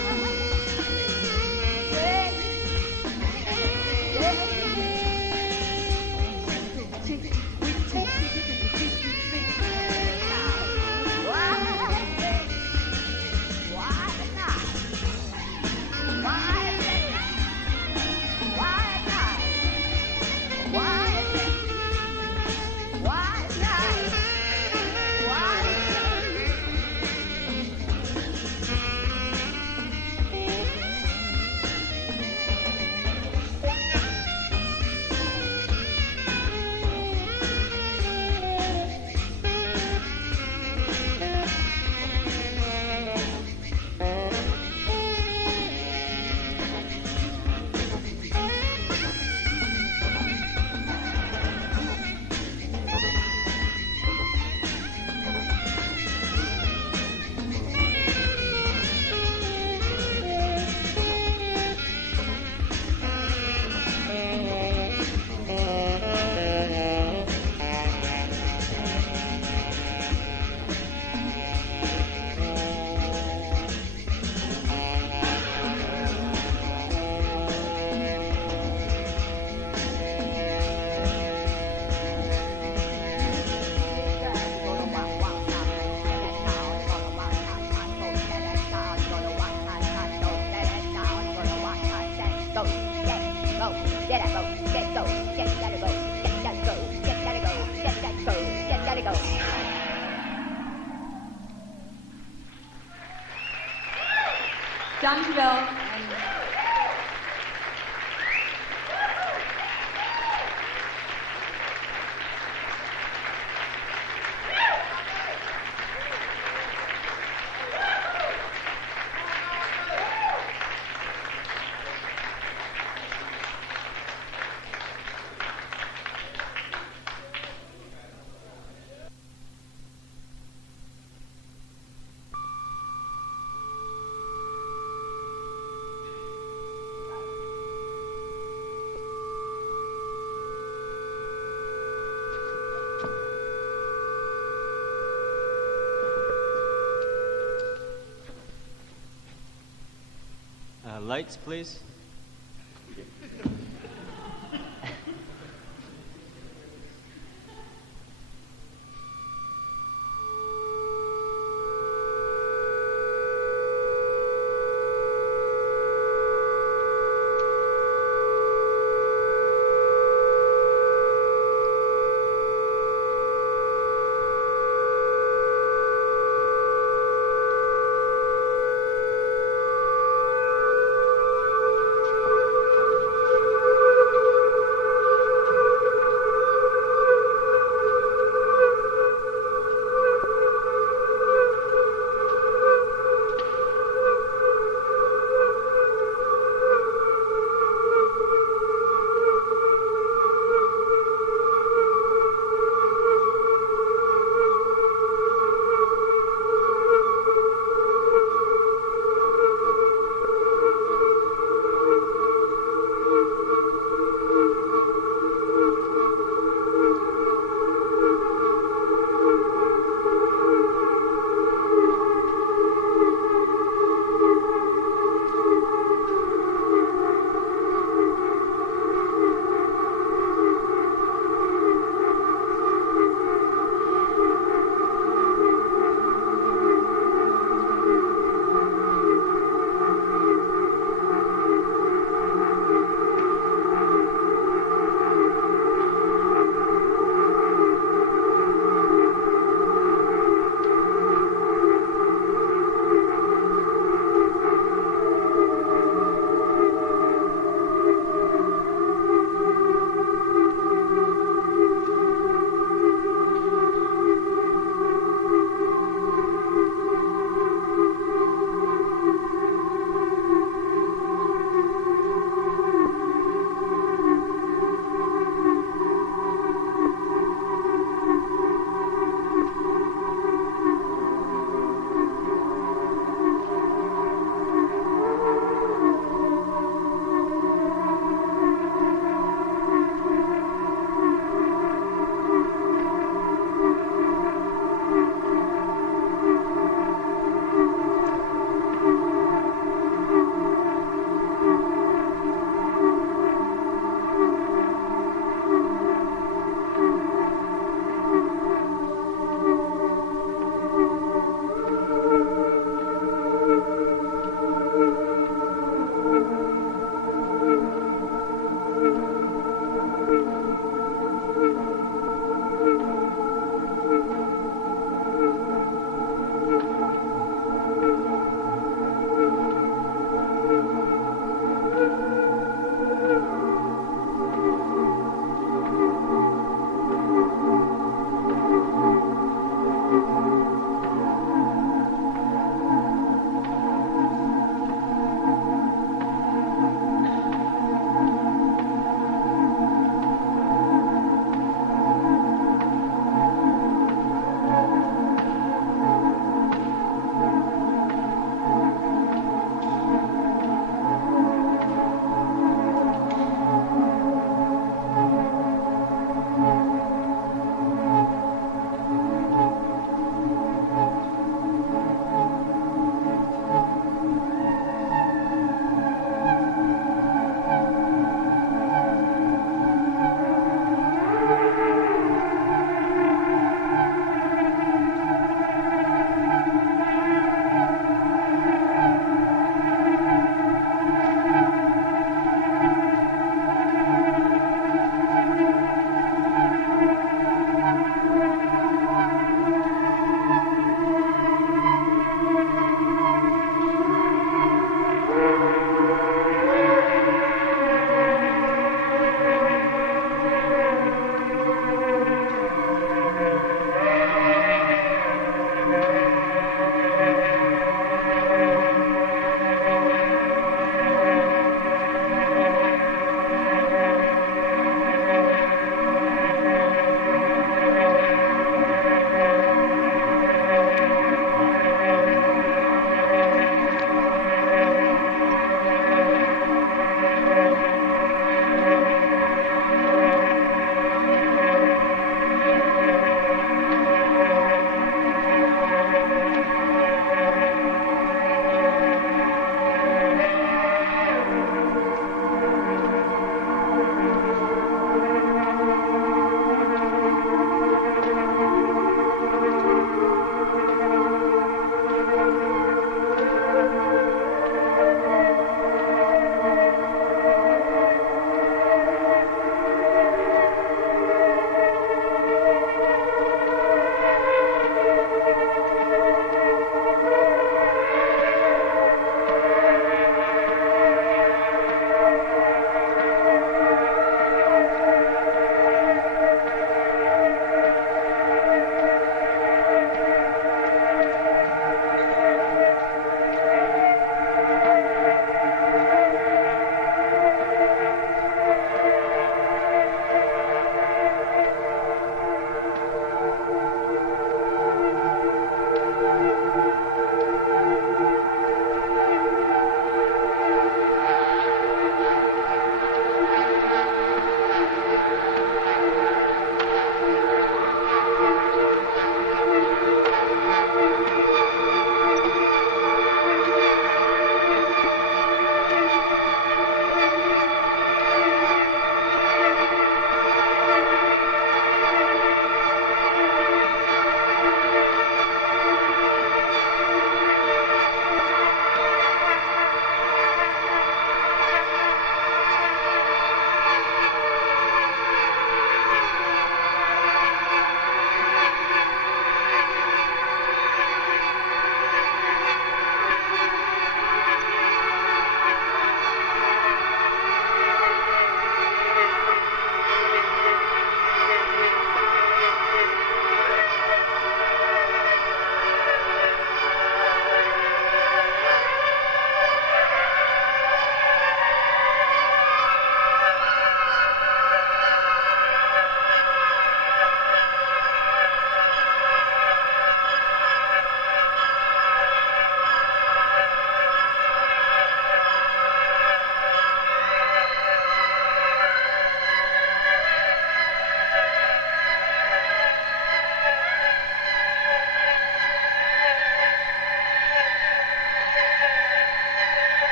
Dankjewel. Lights, please.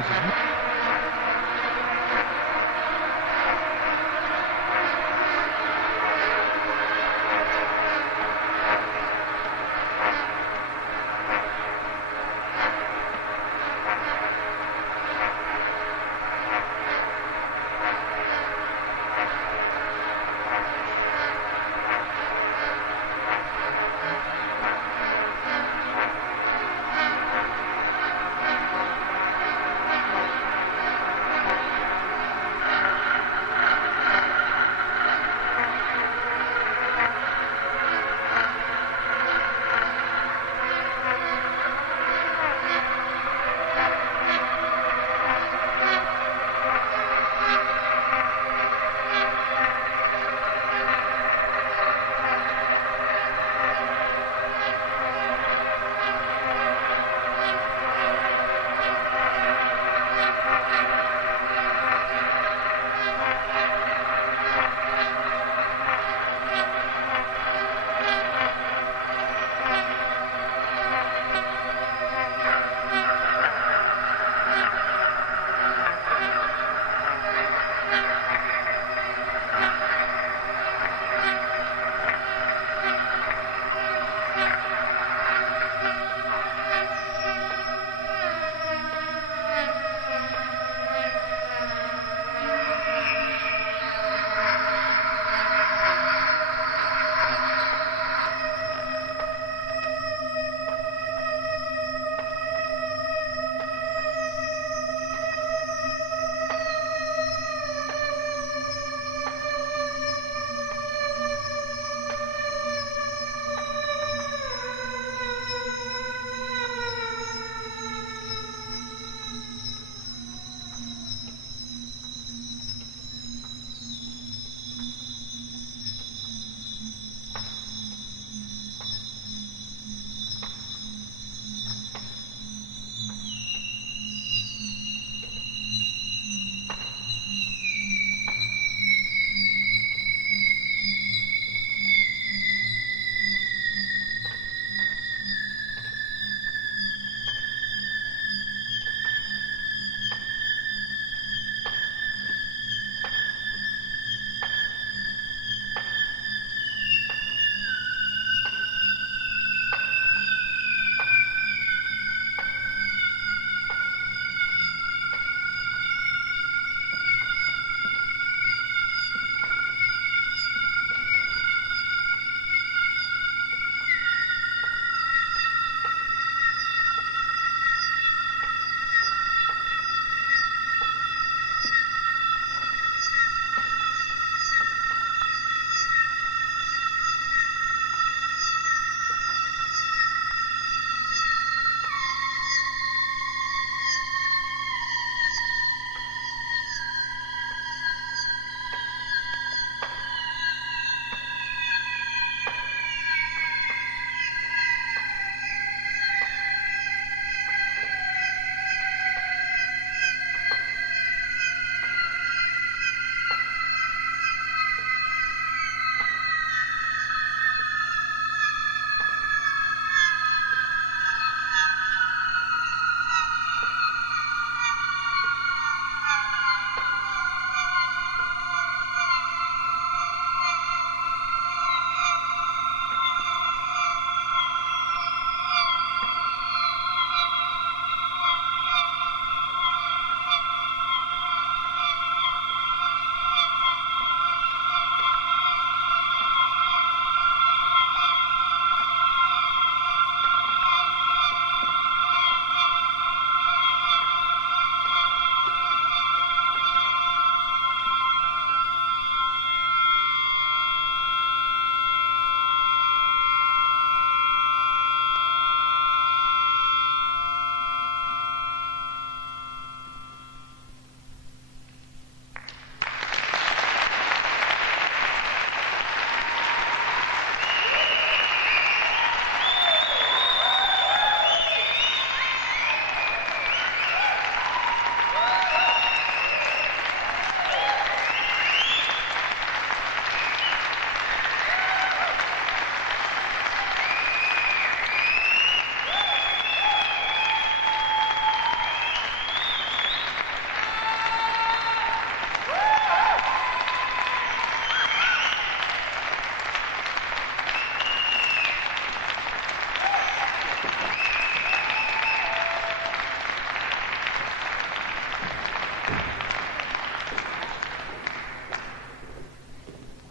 dames en heren.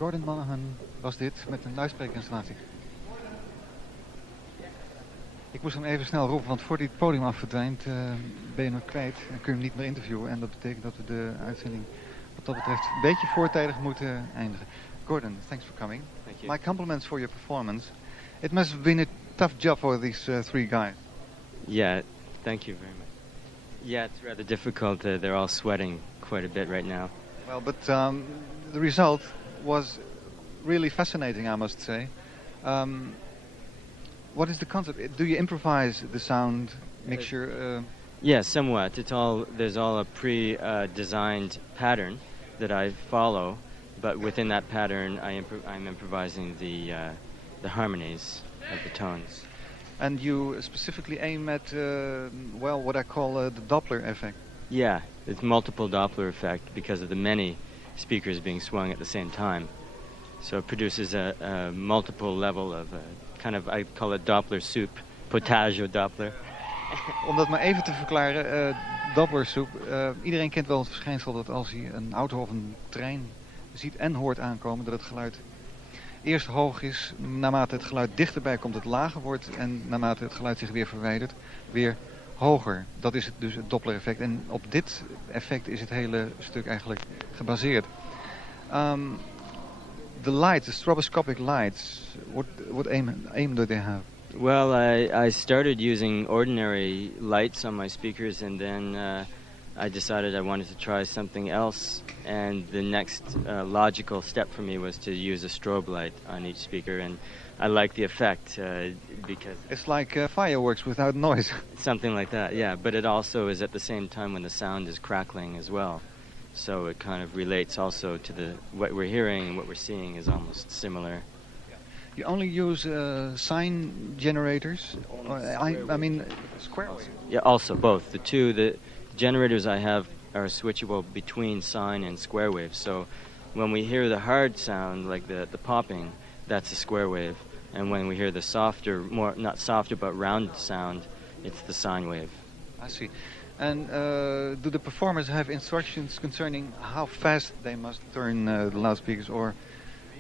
Gordon Monahan was dit met een luidspreekinstallatie. Ik moest hem even snel roepen, want voor hij het podium af verdwijnt ben je hem kwijt en kun je hem niet meer interviewen. En dat betekent dat we de uitzending wat dat betreft een beetje voortijdig moeten eindigen. Gordon, thanks for coming. Thank you. My compliments for your performance. It must have been a tough job for these three guys. Yeah, thank you very much. Yeah, it's rather difficult. They're all sweating quite a bit right now. Well, but the result was really fascinating, I must say. What is the concept? Do you improvise the sound mixture? Yeah, somewhat. There's all a pre-designed pattern that I follow, but within that pattern, I'm improvising the harmonies of the tones. And you specifically aim at, what I call the Doppler effect. Yeah, it's multiple Doppler effect because of the many speakers being swung at the same time. So it produces a multiple level of I call it Doppler soup, potage of Doppler. Om dat maar even te verklaren, Dopplersoep. Iedereen kent wel het verschijnsel dat als hij een auto of een trein ziet en hoort aankomen, dat het geluid eerst hoog is, naarmate het geluid dichterbij komt het lager wordt en naarmate het geluid zich weer verwijdert, weer hoger. Dat is dus het Doppler-effect. En op dit effect is het hele stuk eigenlijk gebaseerd. The lights, the stroboscopic lights, what aim do they have? Well, I started using ordinary lights on my speakers, and then I decided I wanted to try something else. And the next logical step for me was to use a strobe light on each speaker, and I like the effect because it's like fireworks without noise. Something like that, yeah. But it also is at the same time when the sound is crackling as well. So it kind of relates also to what we're hearing and what we're seeing is almost similar. You only use sine generators? I mean square wave? Yeah, also both. The generators I have are switchable between sine and square wave. So when we hear the hard sound, like the popping, that's a square wave. And when we hear the softer, more not softer but rounded sound, it's the sine wave. I see. And do the performers have instructions concerning how fast they must turn the loudspeakers, or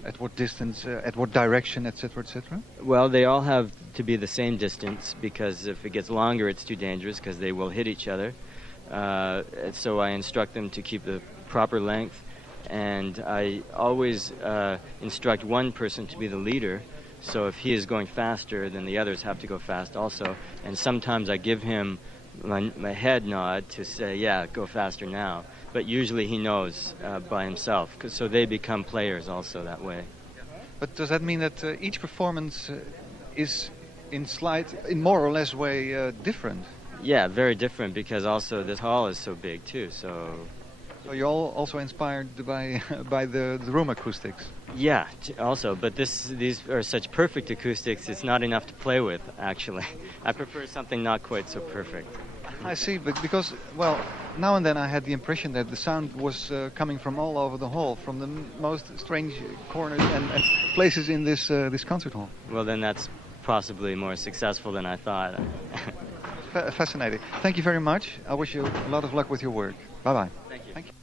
at what distance, at what direction, etc., etc.? Well, they all have to be the same distance, because if it gets longer, it's too dangerous, because they will hit each other. So I instruct them to keep the proper length, and I always instruct one person to be the leader. So if he is going faster, then the others have to go fast also. And sometimes I give him my head nod to say, yeah, go faster now. But usually he knows by himself, so they become players also that way. But does that mean that each performance is in more or less way different? Yeah, very different, because also this hall is so big too. So you're all also inspired by the room acoustics? Yeah, also, but these are such perfect acoustics, it's not enough to play with, actually. I prefer something not quite so perfect. I see, but because, well, now and then I had the impression that the sound was coming from all over the hall, from the most strange corners and places in this concert hall. Well, then that's possibly more successful than I thought. Fascinating. Thank you very much. I wish you a lot of luck with your work. Bye-bye. Thank you. Thank you.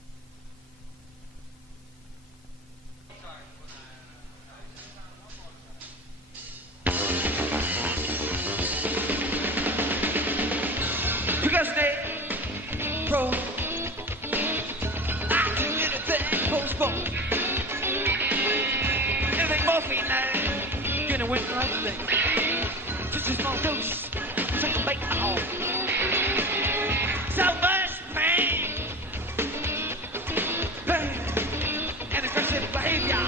Because they pro, I do anything postpone. Anything morphine now, gonna win right thing. Just a small dose, take a bite off. So much pain, and aggressive behavior.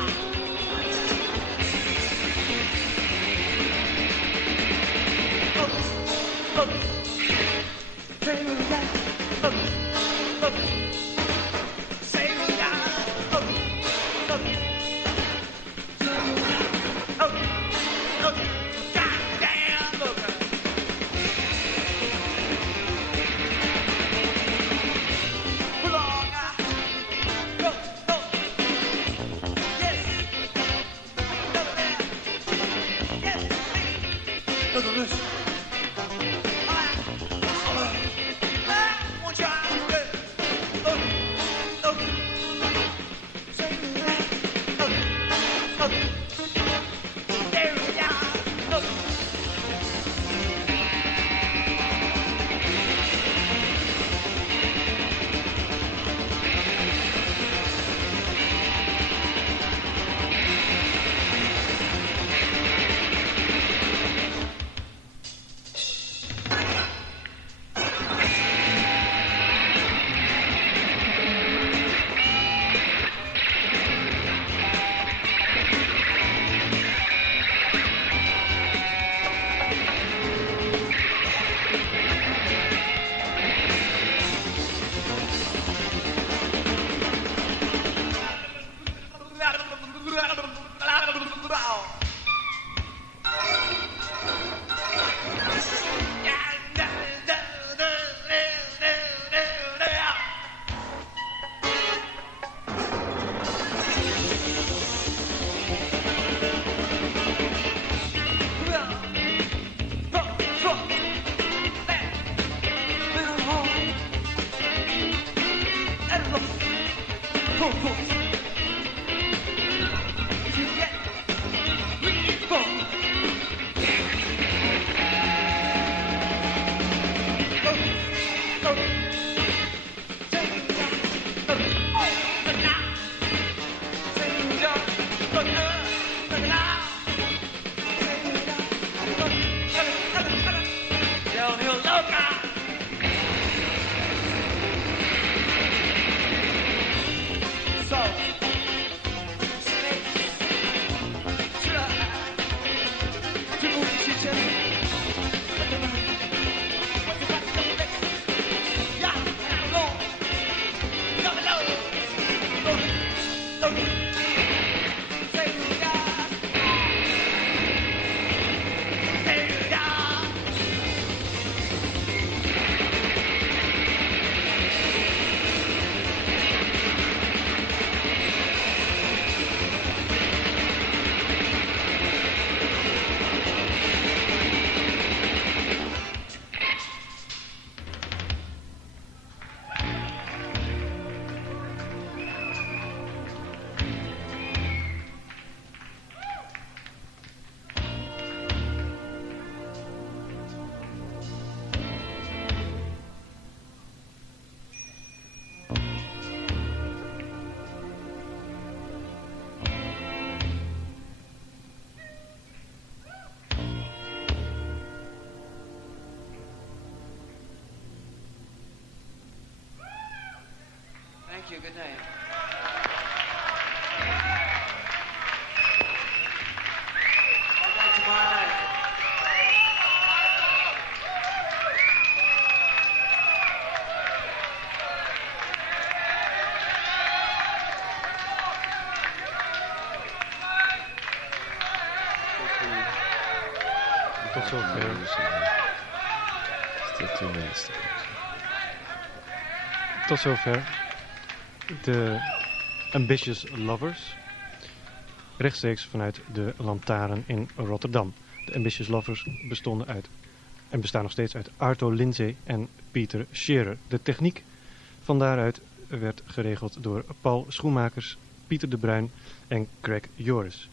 Thank you. Good night. Back tomorrow night. Tot zover. Tot zover de Ambitious Lovers. Rechtstreeks vanuit de Lantaarn in Rotterdam. De Ambitious Lovers bestonden uit en bestaan nog steeds uit Arto Lindsay en Pieter Scherer. De techniek van daaruit werd geregeld door Paul Schoenmakers, Pieter de Bruin en Craig Joris.